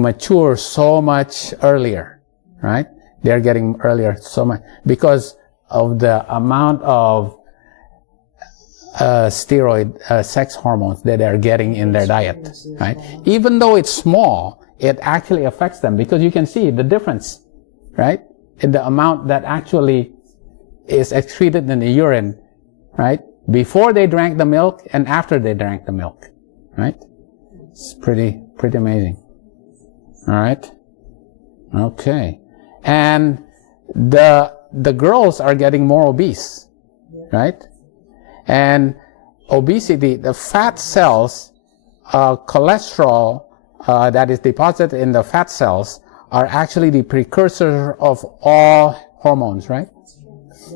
mature so much earlier, right? They are getting earlier so much because of the amount of steroid sex hormones that they're getting in their diet, right? Even though it's small, it actually affects them because you can see the difference, right? In the amount that actually is excreted in the urine, right? Before they drank the milk and after they drank the milk, right? It's pretty amazing. All right. Okay. And the girls are getting more obese, right? And obesity, the fat cells, cholesterol that is deposited in the fat cells are actually the precursor of all hormones, right?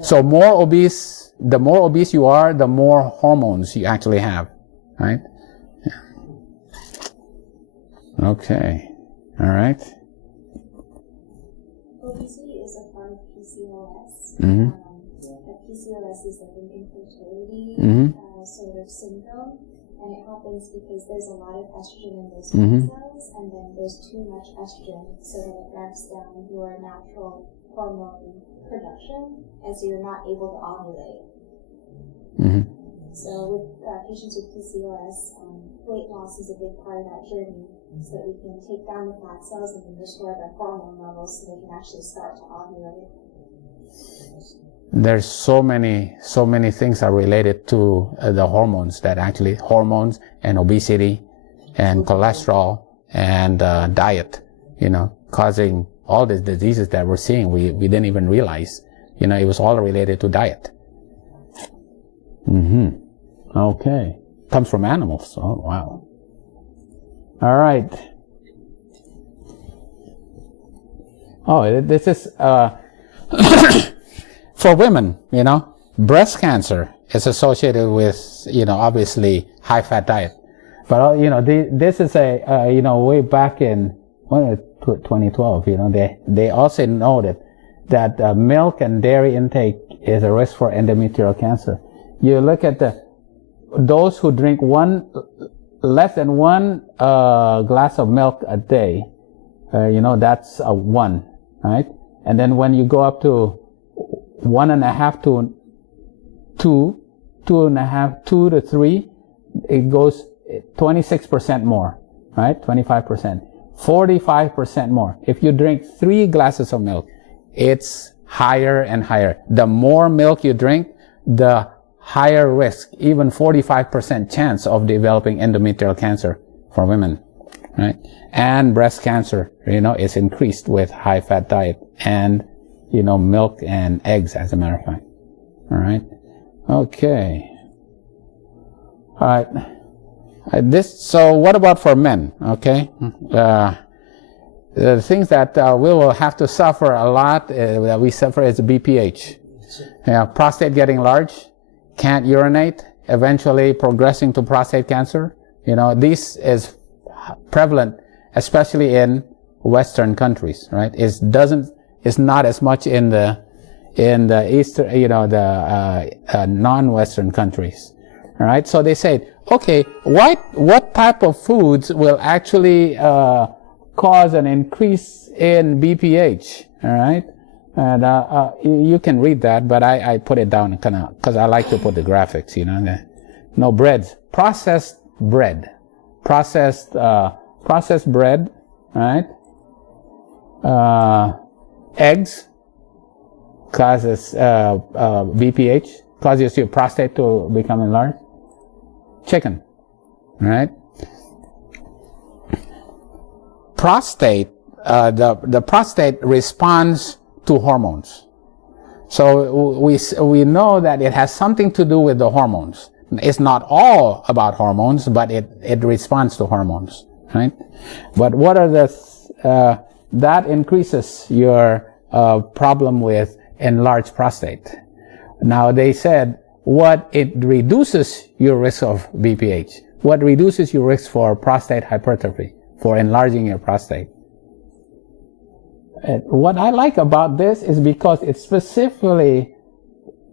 So the more obese you are, the more hormones you actually have, right? Yeah. Okay. All right. Obesity is a form of PCOS. Mm-hmm. PCOS is like an infertility sort of syndrome, and it happens because there's a lot of estrogen in those fat cells, and then there's too much estrogen, so that it ramps down your natural hormone production, and so you're not able to ovulate. Mm-hmm. So with patients with PCOS, weight loss is a big part of that journey, so that we can take down the fat cells and then restore their hormone levels so they can actually start to ovulate. There's so many things are related to the hormones and obesity and cholesterol and diet, causing all these diseases that we're seeing. We didn't even realize, it was all related to diet. Okay. Comes from animals. Oh, wow. All right. Oh, this is, for women, breast cancer is associated with, obviously high fat diet. But, this is way back in 2012, they also noted that milk and dairy intake is a risk for endometrial cancer. You look at those who drink less than one glass of milk a day, that's a 1, right? And then when you go up to 1.5 to 2, 2.5, 2 to 3, it goes 26% more, right? 25%, 45% more. If you drink 3 glasses of milk, it's higher and higher. The more milk you drink, the higher risk, even 45% chance of developing endometrial cancer for women, right? And breast cancer, is increased with high fat diet and, milk and eggs, as a matter of fact. All right. Okay. All right. So what about for men? Okay. The things that we will have to suffer a lot, that we suffer is BPH. Prostate getting large, can't urinate, eventually progressing to prostate cancer. This is prevalent, especially in Western countries, right? It's not as much in the Eastern, the non-Western countries. All right. So they said, okay, what type of foods will actually cause an increase in BPH? All right. And you can read that, but I put it down kind of because I like to put the graphics. Breads, processed bread, processed bread, right? Eggs causes BPH, causes your prostate to become enlarged? Chicken, right? Prostate, the prostate responds to hormones. So we know that it has something to do with the hormones. It's not all about hormones, but it responds to hormones, right? But what are that increases your problem with enlarged prostate. Now they said it reduces your risk of BPH. What reduces your risk for prostate hypertrophy, for enlarging your prostate? What I like about this is because it specifically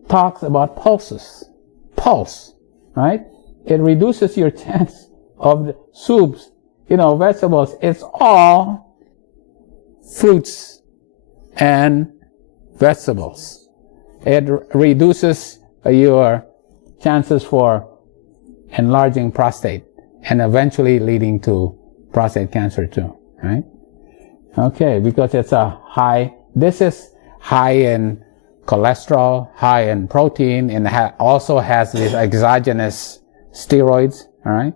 talks about pulse, right? It reduces your chance of the soups, vegetables. It's all fruits and vegetables. It reduces your chances for enlarging prostate and eventually leading to prostate cancer too, right? Okay, because it's this is high in cholesterol, high in protein, and also has these exogenous steroids, all right?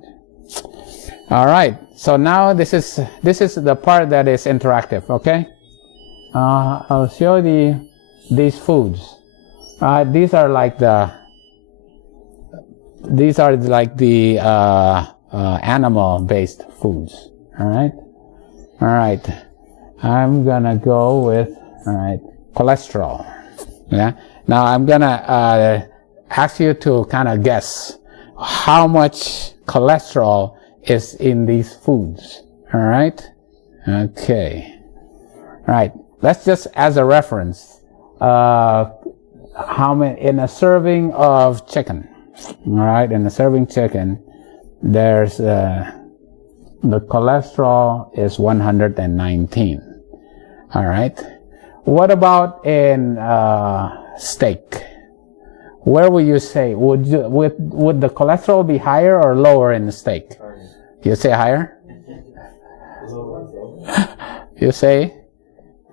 All right, so now this is the part that is interactive, okay? I'll show these foods. These are like the animal-based foods, all right? All right. I'm gonna go with, cholesterol. Yeah. Now I'm gonna ask you to kind of guess how much cholesterol is in these foods. All right. Okay. All right. Let's just, as a reference, how many in a serving of chicken? All right. In a serving chicken, there's the cholesterol is 119. All right. What about in steak? Where would you say would the cholesterol be higher or lower in the steak? You say higher? You say?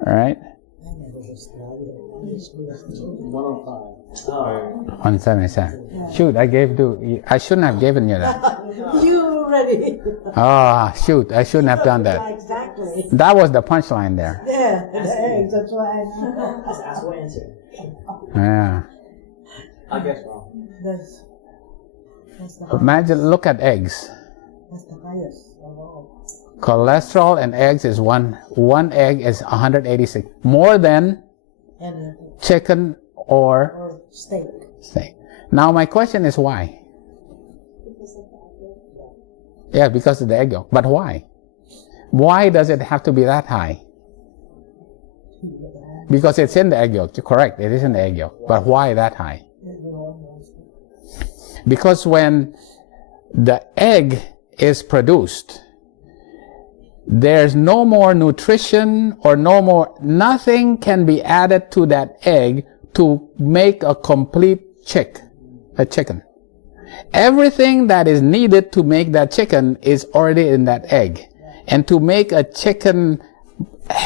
All right. 177. Shoot, I shouldn't have given you that. You ready? Oh, shoot, I shouldn't have done that. Exactly. That was the punchline there. Yeah, the eggs, that's why. That's what answer. Yeah. I guess wrong. That's the Imagine, look at eggs. That's the highest of all. Cholesterol and eggs is one egg is 186. More than And chicken or steak. steak. Now my question is why? Because of the egg yolk. Yeah, because of the egg yolk. But why? Why does it have to be that high? Because it's in the egg yolk. You're correct, it is in the egg yolk. But why that high? Because when the egg is produced, there's no more nutrition or nothing can be added to that egg to make a complete chicken. Everything that is needed to make that chicken is already in that egg. And to make a chicken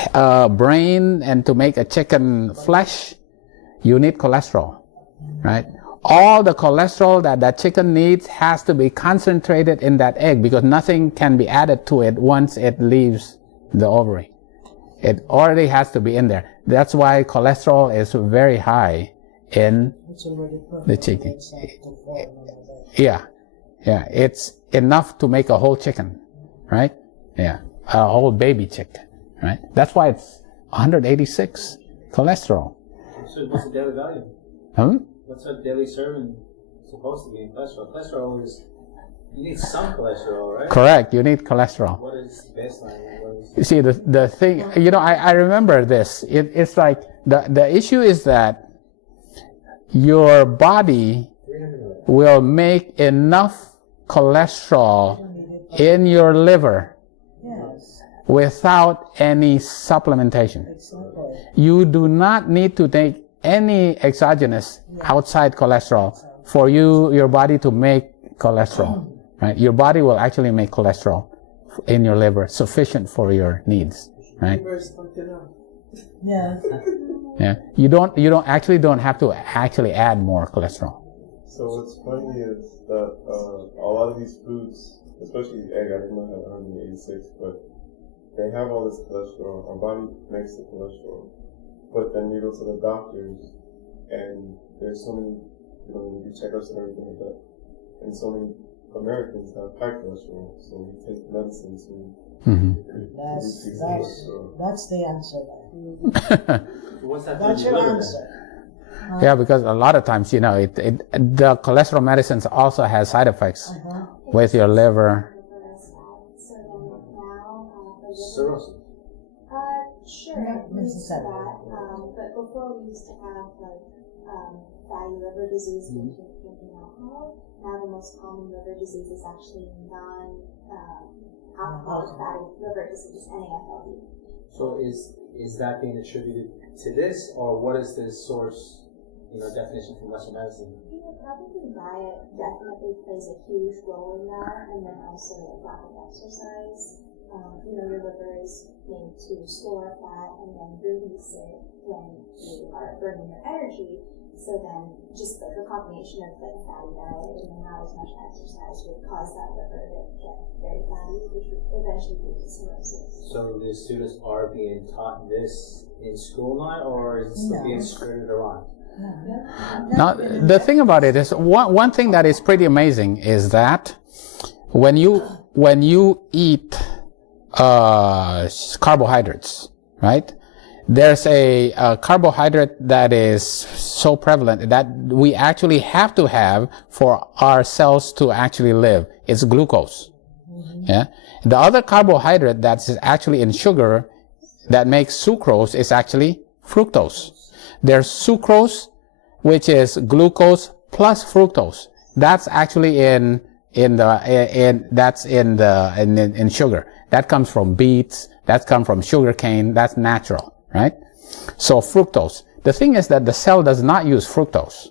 brain and to make a chicken flesh, you need cholesterol, right? All the cholesterol that chicken needs has to be concentrated in that egg because nothing can be added to it once it leaves the ovary. It already has to be in there. That's why cholesterol is very high in the chicken. Yeah. It's enough to make a whole chicken, right? Yeah, a whole baby chicken, right? That's why it's 186 cholesterol. So what's the daily value? Huh? What's a daily serving supposed to be in cholesterol? Cholesterol is, you need some cholesterol, right? Correct, you need cholesterol. What is baseline? You see, the thing, I remember this. It's like, the issue is that your body will make enough cholesterol in your liver without any supplementation. You do not need to take any exogenous outside cholesterol for your body to make cholesterol, right? Your body will actually make cholesterol in your liver sufficient for your needs, right? Yeah. Yeah. You don't have to actually add more cholesterol. So what's funny is that a lot of these foods, especially egg, I didn't know how 186, but they have all this cholesterol. Our body makes the cholesterol. But then you go to the doctors, and there's so many, you do checkups and everything like that, and so many Americans have high cholesterol, so we take medicine to reduce cholesterol. That's the answer. What's that? That's your answer. Yeah, because a lot of times, the cholesterol medicines also has side effects with your liver. So then now, Cirrhosis. sure, Not it leads to necessarily. that. But before we used to have fatty liver disease from drinking alcohol. Now the most common liver disease is actually non-alcoholic fatty liver disease, NAFLD. So is that being attributed to this, or what is the source, definition from Western medicine? Probably diet definitely plays a huge role in that, and then also lack of exercise. Your liver is made to store fat and then release it when you are burning your energy. So then just the combination of the fatty diet and then not as much exercise would cause that liver to get very fatty, which would eventually lead to cirrhosis. So the students are being taught this in school now, or is it still being skirted around? Now, the thing about it is, one thing that is pretty amazing is that when you eat carbohydrates, right? There's a carbohydrate that is so prevalent that we actually have to have for our cells to actually live. It's glucose. Yeah. The other carbohydrate that's actually in sugar that makes sucrose is actually fructose. There's sucrose, which is glucose plus fructose. That's actually in sugar. That comes from beets. That comes from sugar cane. That's natural, right? So fructose. The thing is that the cell does not use fructose.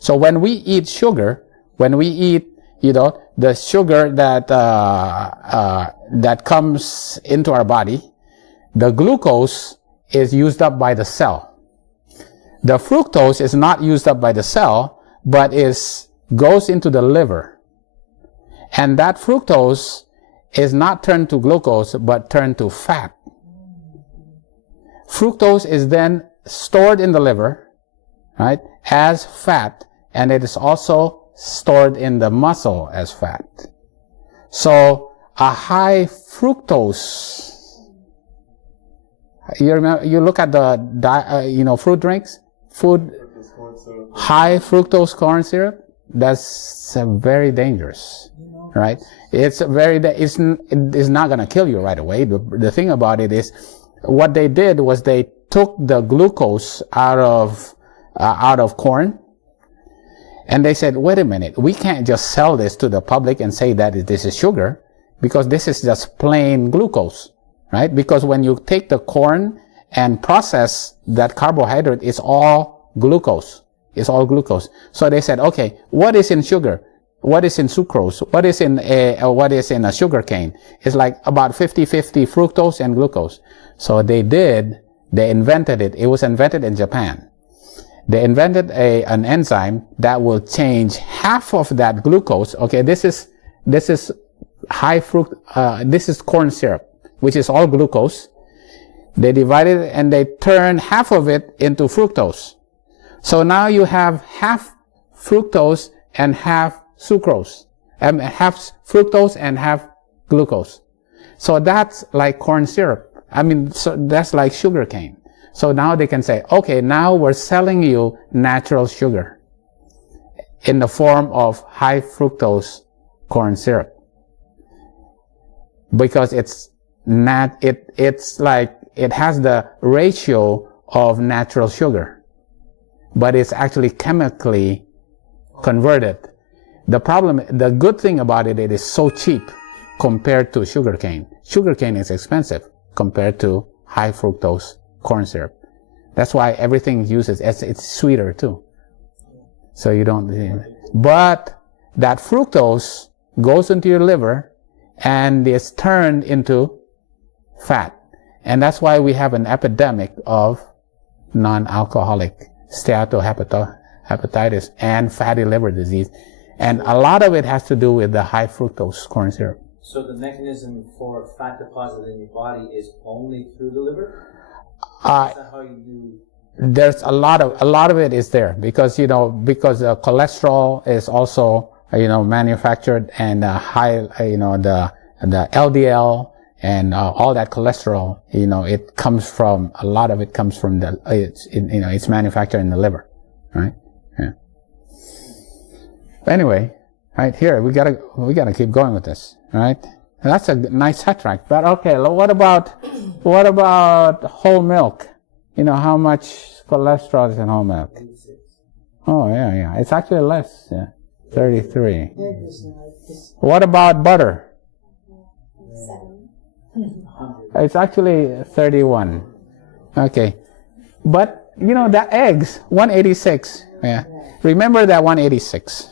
So when we eat sugar, when we eat, the sugar that comes into our body, the glucose is used up by the cell. The fructose is not used up by the cell, but goes into the liver. And that fructose is not turned to glucose, but turned to fat. Fructose is then stored in the liver, right, as fat, and it is also stored in the muscle as fat. So a high fructose, you look at the fruit drinks, high fructose corn syrup, that's very dangerous, right? It's not going to kill you right away. The thing about it is, what they did was they took the glucose out of corn, and they said, wait a minute, we can't just sell this to the public and say that this is sugar, because this is just plain glucose, right? Because when you take the corn and process that carbohydrate, it's all glucose. It's all glucose. So they said, okay, what is in sugar? What is in sucrose? What is in a sugar cane? It's like about 50-50 fructose and glucose. So they invented it. It was invented in Japan. They invented an enzyme that will change half of that glucose. Okay, this is high this is corn syrup, which is all glucose. They divided it and they turned half of it into fructose. So now you have half fructose and half sucrose, half fructose and half glucose. So that's like corn syrup. So that's like sugar cane. So now they can say, okay, now we're selling you natural sugar in the form of high fructose corn syrup. Because it's like, it has the ratio of natural sugar, but it's actually chemically converted. The good thing about it is so cheap compared to sugar cane. Sugar cane is expensive compared to high fructose corn syrup. That's why everything uses, it's sweeter too. So you don't, but that fructose goes into your liver and is turned into fat. And that's why we have an epidemic of non-alcoholic hepatitis, and fatty liver disease. And a lot of it has to do with the high fructose corn syrup. So the mechanism for fat deposit in your body is only through the liver? Is that how you do? There's a lot of it is there because cholesterol is also manufactured, and high the LDL and all that cholesterol, it comes from, a lot of it comes from it's manufactured in the liver, right? Yeah. Anyway, right here we gotta keep going with this, right? And that's a nice sidetrack. But okay, what about whole milk? How much cholesterol is in whole milk? 86. Oh yeah, it's actually less. Yeah, 33. Egg is nice. What about butter? 7. 100. It's actually 31. Okay. But, the eggs, 186. Yeah. Remember that 186.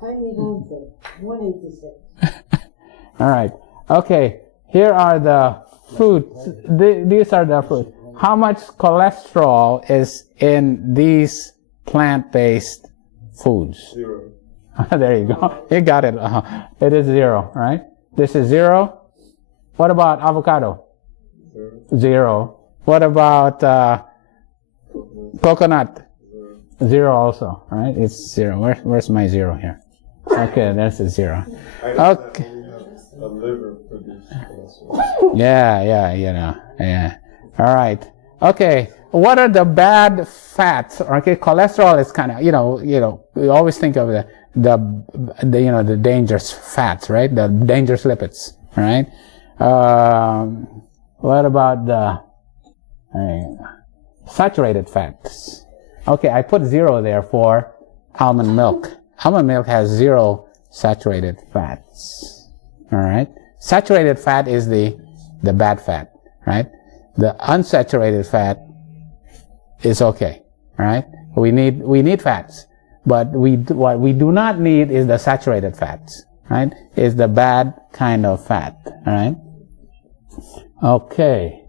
Tiny handful, 186. All right. Okay. Here are the fruits. These are the fruits. How much cholesterol is in these plant-based foods? 0. There you go. You got it. It is 0, right? This is 0. What about avocado? 0. What about coconut? 0 also, right? It's 0. Where's my 0 here? Okay, there's a 0. Okay. A liver produced cholesterol. Yeah. All right. Okay. What are the bad fats? Okay, cholesterol is kind of, we always think of the dangerous fats, right? The dangerous lipids, right? What about the saturated fats? Okay, I put 0 there for almond milk. Almond milk has 0 saturated fats. All right. Saturated fat is the bad fat, right? The unsaturated fat is okay, all right? We need fats, but what we do not need is the saturated fats, right? Is the bad kind of fat, all right? Okay.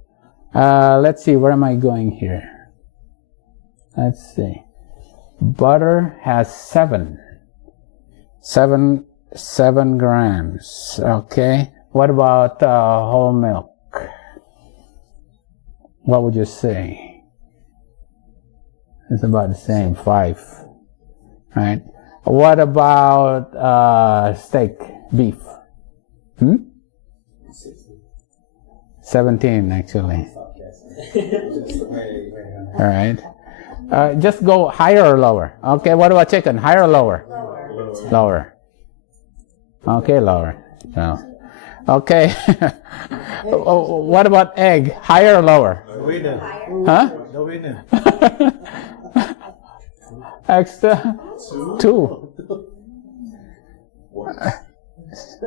Let's see, where am I going here? Let's see. Butter has 7 grams. Okay. What about whole milk? What would you say? It's about the same, 5. Right. What about steak, beef? 17 actually. All right. Just go higher or lower. Okay. What about chicken? Higher or lower? Lower. Okay, lower. No. Okay. What about egg? Higher or lower? The winner. Huh? The winner. Extra 2.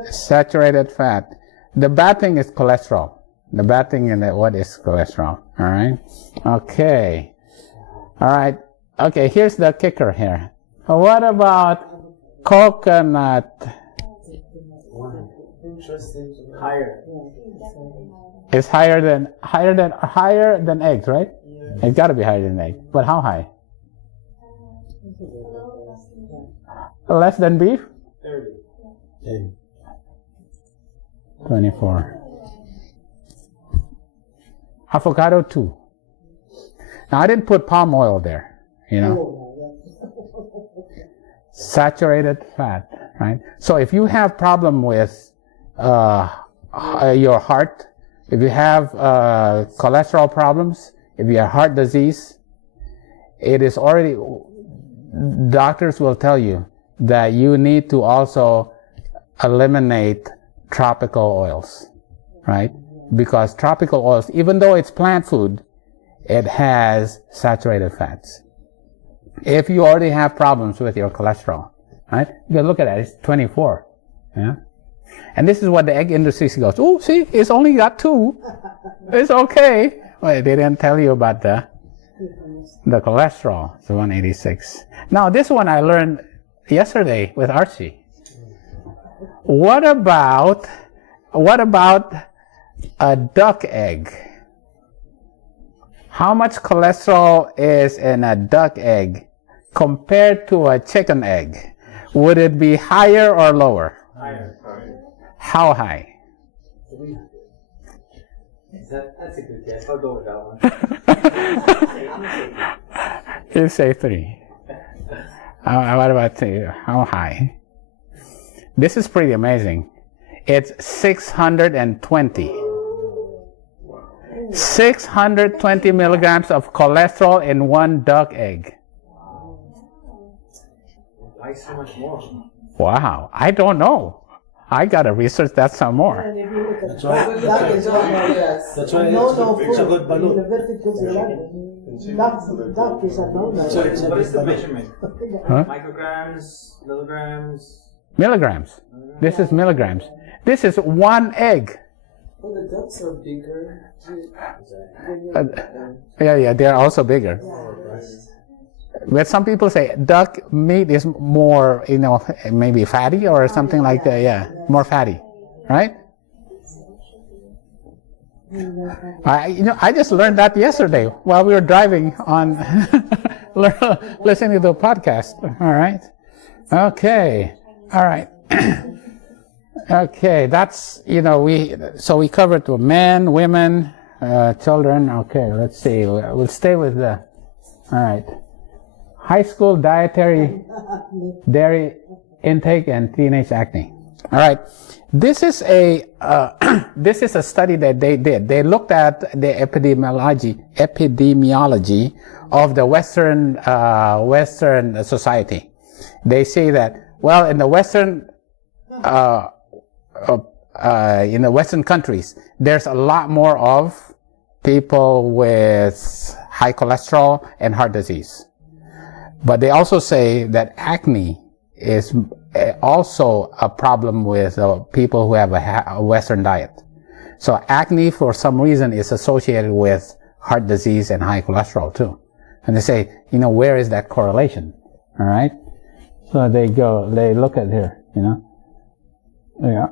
Saturated fat. The bad thing is cholesterol. The bad thing in what is cholesterol? All right. Okay. All right. Okay. Here's the kicker here. What about coconut? Interesting. Higher. It's higher than eggs, right? Yeah. It's got to be higher than eggs. But how high? Less than beef? 30. 10. 24. Avocado 2. Now I didn't put palm oil there, Saturated fat, right? So if you have problem with your heart, if you have cholesterol problems, if you have heart disease, it is already, doctors will tell you that you need to also eliminate tropical oils, right? Because tropical oils, even though it's plant food, it has saturated fats. If you already have problems with your cholesterol, right? You can look at that, it's 24, yeah? And this is what the egg industry goes, oh, see, it's only got 2. It's okay. Well, they didn't tell you about the cholesterol, it's 186. Now, this one I learned yesterday with Archie. What about a duck egg? How much cholesterol is in a duck egg compared to a chicken egg, would it be higher or lower? Higher. How high? 300. That's a good guess. I'll go with that one. You say 3. What about 2? How high? This is pretty amazing. It's 620. 620 milligrams of cholesterol in one duck egg. Why so much more? Wow, I don't know. I gotta research that some more. And if you look at That's why- duck is That's why no it's a good food. balut. In a very good duck is a no-no. So it's What is the measurement? Huh? Micrograms, milligrams? Milligrams. This is milligrams. This is one egg. Well, the ducks are bigger. Yeah, they're also bigger. But some people say duck meat is more, maybe fatty or something like that. Yeah, more fatty, right? I just learned that yesterday while we were driving on, listening to the podcast. All right. Okay. All right. Okay. That's, so we covered the men, women, children. Okay. Let's see. We'll stay with all right. High school dietary dairy intake and teenage acne. All right. This is a study that they did. They looked at the epidemiology of the Western society. They say that, well, in the Western countries, there's a lot more of people with high cholesterol and heart disease. But they also say that acne is also a problem with people who have a Western diet. So acne, for some reason, is associated with heart disease and high cholesterol too. And they say, where is that correlation? All right. So they look at here, Yeah.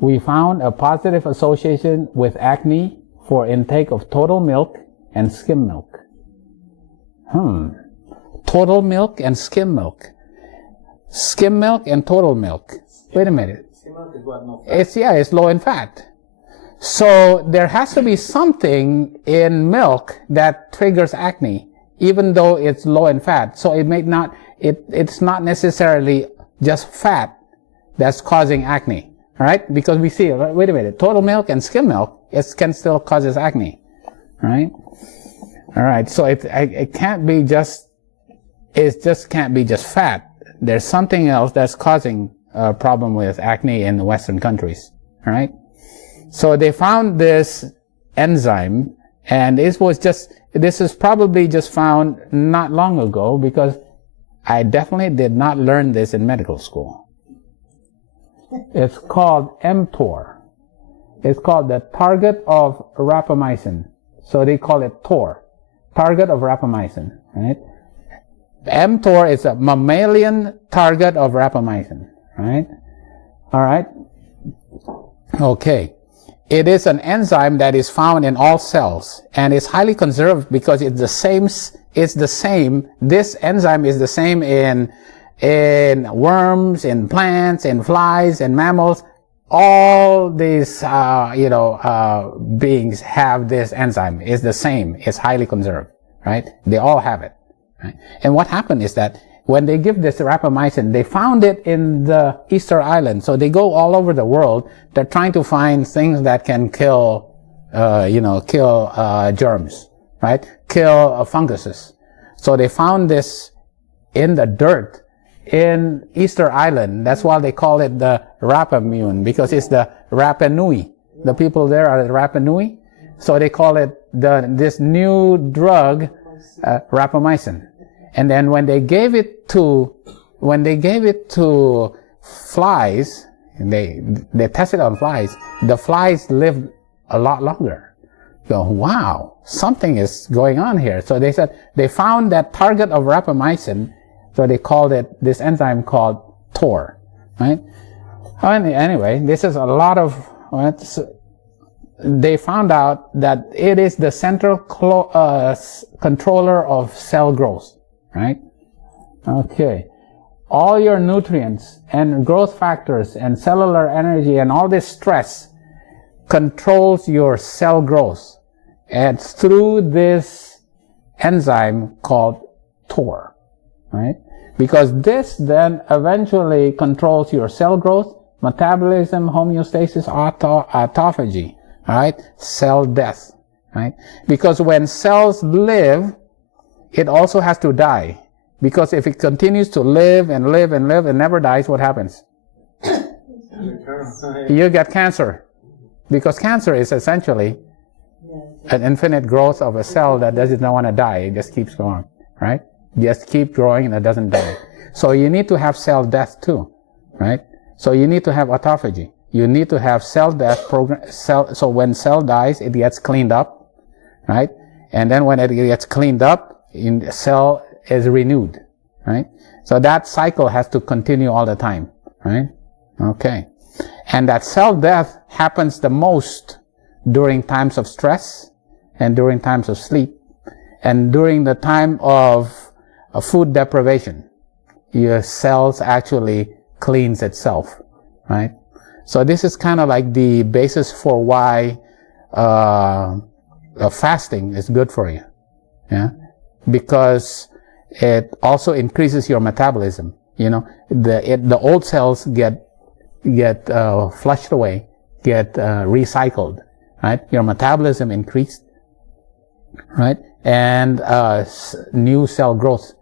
We found a positive association with acne for intake of total milk and skim milk. Total milk and skim milk. Skim milk and total milk. Wait a minute. Skim milk is what? No fat? It's low in fat. So there has to be something in milk that triggers acne, even though it's low in fat. So it's not necessarily just fat that's causing acne. All right? Because we see, wait a minute, total milk and skim milk, it can still causes acne. All right? All right. So it can't be just fat. There's something else that's causing a problem with acne in the Western countries. All right. So they found this enzyme, and this is probably just found not long ago, because I definitely did not learn this in medical school. It's called mTOR. It's called the target of rapamycin. So they call it TOR, target of rapamycin, right? mTOR is a mammalian target of rapamycin, right? All right. Okay. It is an enzyme that is found in all cells, and it's highly conserved because it's the same. This enzyme is the same in worms, in plants, in flies, in mammals. All these, beings have this enzyme. It's the same. It's highly conserved, right? They all have it. Right? And what happened is that when they give this rapamycin, they found it in the Easter Island. So they go all over the world. They're trying to find things that can kill germs, right? Kill funguses. So they found this in the dirt in Easter Island. That's why they call it the Rapamune, because it's the Rapa Nui. The people there are the Rapa Nui. So they call it this new drug, rapamycin. And then when they gave it to flies, and they tested on flies, the flies lived a lot longer. So, wow, something is going on here. So they said they found that target of rapamycin, so they called it this enzyme called TOR, right? Anyway, this is a lot of. They found out that it is the central controller of cell growth, right? Okay. All your nutrients and growth factors and cellular energy and all this stress controls your cell growth. And through this enzyme called TOR, right? Because this then eventually controls your cell growth, metabolism, homeostasis, autophagy, right? Cell death, right? Because when cells live, it also has to die. Because if it continues to live and live and live and never dies, what happens? You get cancer. Because cancer is essentially an infinite growth of a cell that doesn't want to die. It just keeps going, right? Just keep growing and it doesn't die. So you need to have cell death too, right? So you need to have autophagy. You need to have cell death so when cell dies, it gets cleaned up, right? And then when it gets cleaned up, the cell is renewed, right? So that cycle has to continue all the time, right? Okay. And that cell death happens the most during times of stress and during times of sleep and during the time of food deprivation. Your cells actually cleans itself, right? So this is kind of like the basis for why fasting is good for you, yeah? Because it also increases your metabolism. You know, the old cells get flushed away, get recycled, right? Your metabolism increased, right? And new cell growth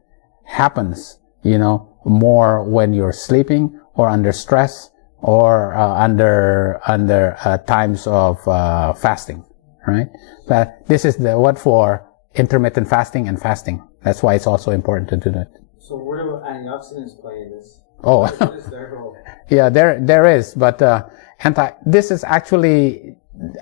happens, you know, more when you're sleeping or under stress or under times of fasting, right? But this is what for intermittent fasting and fasting. That's why it's also important to do that. So where do antioxidants play in this? Oh, What is their role? yeah, there is, but this is actually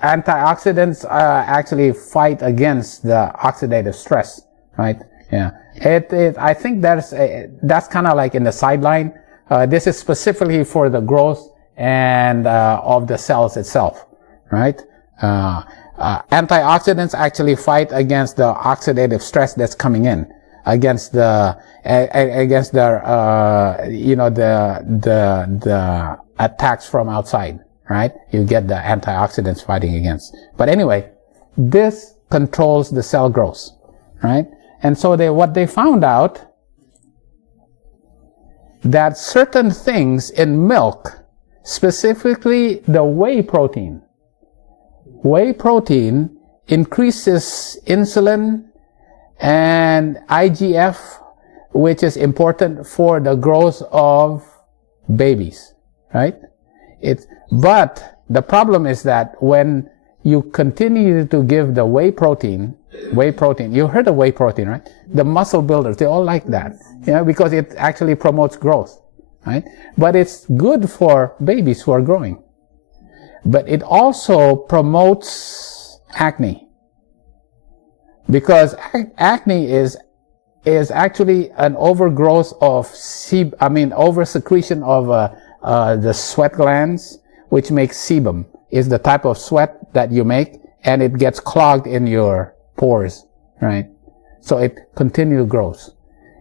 antioxidants actually fight against the oxidative stress, right? Yeah, I think that's kind of like in the sideline. This is specifically for the growth and of the cells itself, right? Antioxidants actually fight against the oxidative stress that's coming in, against the attacks from outside, right? You get the antioxidants fighting against. But anyway, this controls the cell growth, right? And so what they found out that certain things in milk, specifically the whey protein increases insulin and IGF, which is important for the growth of babies, right? But the problem is that when you continue to give the whey protein, you heard of whey protein, right? The muscle builders, they all like that, you know, because it actually promotes growth, right? But it's good for babies who are growing. But it also promotes acne, because acne is actually an overgrowth of oversecretion of the sweat glands, which makes sebum. Is the type of sweat that you make, and it gets clogged in your pores, right? So it continually grows.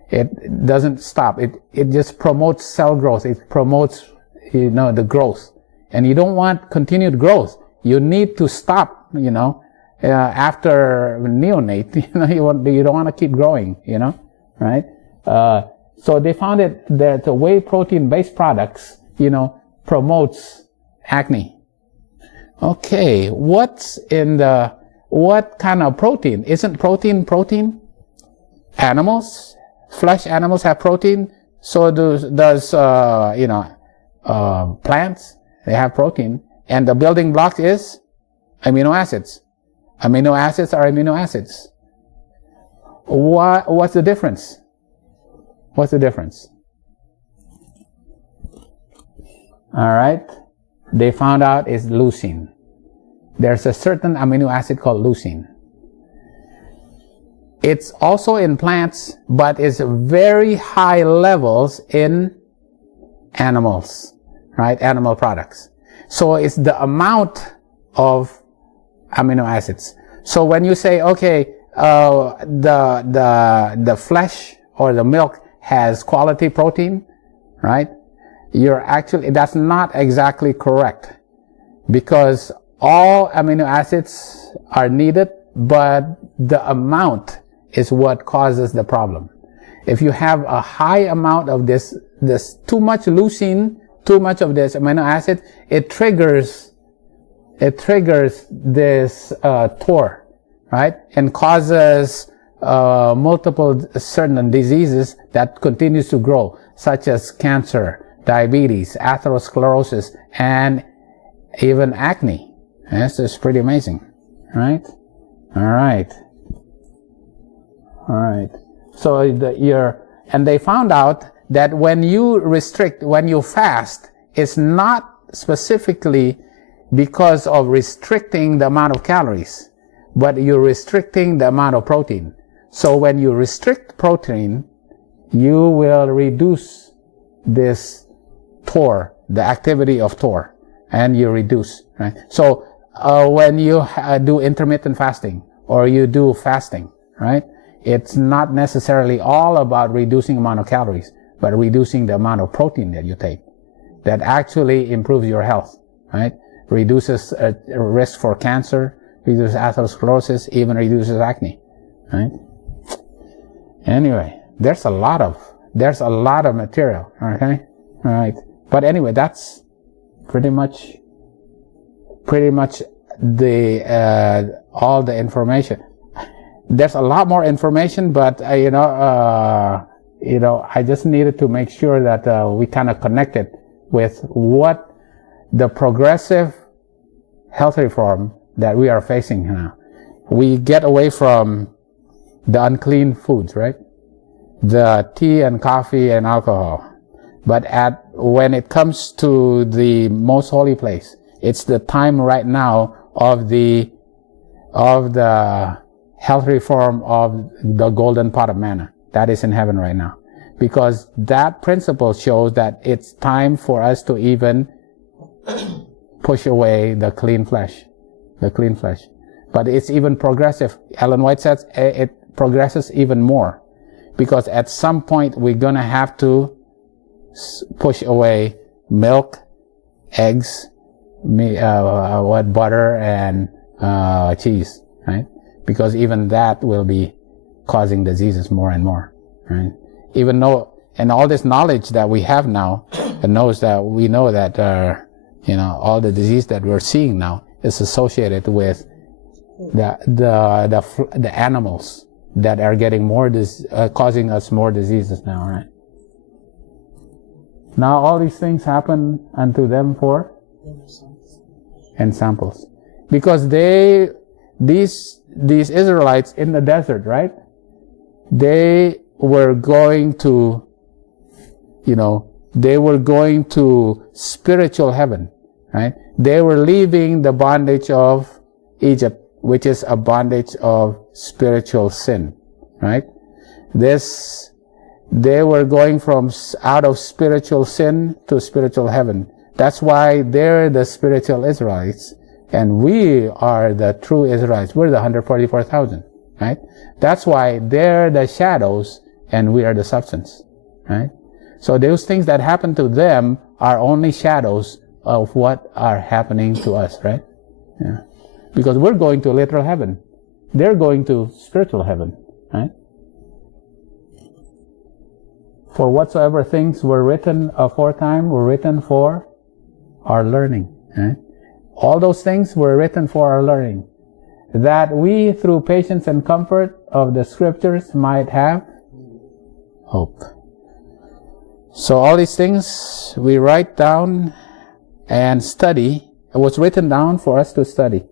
It doesn't stop. It just promotes cell growth. It promotes, you know, the growth. And you don't want continued growth. You need to stop, you know, after neonate. You know, you don't want to keep growing, you know, right? So they found that the whey protein-based products, you know, promotes acne. Okay, what kind of protein? Isn't protein? Animals, flesh animals have protein. So does plants. They have protein, and the building block is amino acids. Amino acids are amino acids. What's the difference? What's the difference? All right. They found out is leucine. There's a certain amino acid called leucine. It's also in plants, but it's very high levels in animals, right? Animal products. So it's the amount of amino acids. So when you say, okay, the flesh or the milk has quality protein, right? That's not exactly correct, because all amino acids are needed, but the amount is what causes the problem. If you have a high amount of this too much leucine, too much of this amino acid, it triggers this TOR, right? And causes multiple certain diseases that continues to grow, such as cancer, diabetes, atherosclerosis, and even acne. This is pretty amazing, right? All right. So and they found out that when you fast, it's not specifically because of restricting the amount of calories, but you're restricting the amount of protein. So when you restrict protein, you will reduce this TOR, the activity of TOR, and you reduce, right? So when you do intermittent fasting or you do fasting, right? It's not necessarily all about reducing the amount of calories, but reducing the amount of protein that you take. That actually improves your health, right? Reduces risk for cancer, reduces atherosclerosis, even reduces acne, right? Anyway, there's a lot of material, okay? All right. But anyway, that's pretty much the all the information. There's a lot more information, but I just needed to make sure that we kind of connected with what the progressive health reform that we are facing now. We get away from the unclean foods, right? The tea and coffee and alcohol. But when it comes to the most holy place, it's the time right now of the health reform of the golden pot of manna that is in heaven right now, because that principle shows that it's time for us to even push away the clean flesh. But it's even progressive. Ellen White says it progresses even more, because at some point we're gonna have to push away milk, eggs, butter, and cheese, right? Because even that will be causing diseases more and more, right? Even though, and all this knowledge that we have now, we know that all the disease that we're seeing now is associated with the animals that are getting more causing us more diseases now, right? Now all these things happen unto them for ensamples, because these Israelites in the desert, right? They were going to, spiritual heaven, right? They were leaving the bondage of Egypt, which is a bondage of spiritual sin, right? They were going from out of spiritual sin to spiritual heaven. That's why they're the spiritual Israelites, and we are the true Israelites. We're the 144,000, right? That's why they're the shadows and we are the substance, right? So those things that happen to them are only shadows of what are happening to us, right? Yeah. Because we're going to literal heaven. They're going to spiritual heaven, right? For whatsoever things were written aforetime were written for our learning, right? All those things were written for our learning, that we, through patience and comfort of the scriptures, might have hope. So all these things we write down and study. It was written down for us to study,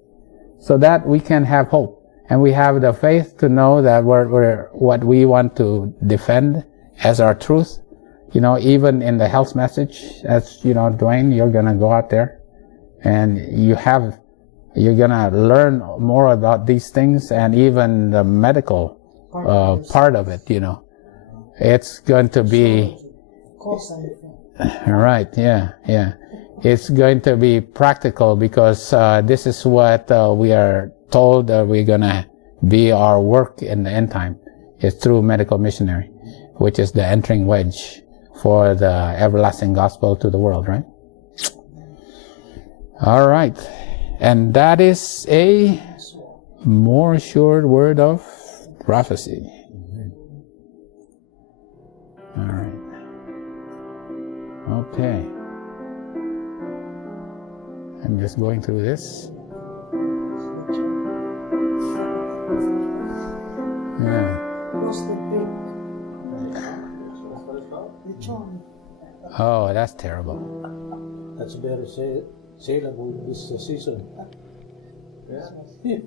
so that we can have hope, and we have the faith to know that we're what we want to defend as our truth. Even in the health message, as Dwayne, you're gonna go out there, and you're gonna learn more about these things, and even the medical part of it. It's going to be right. Yeah. It's going to be practical, because this is what we are told that we're gonna be our work in the end time. It's through medical missionary. which is the entering wedge for the everlasting gospel to the world, right? All right. And that is a more sure word of prophecy. All right. Okay. I'm just going through this. Yeah. What's the big That's what it's called? lechon? Oh, that's terrible. That's better saleable this season. Yeah.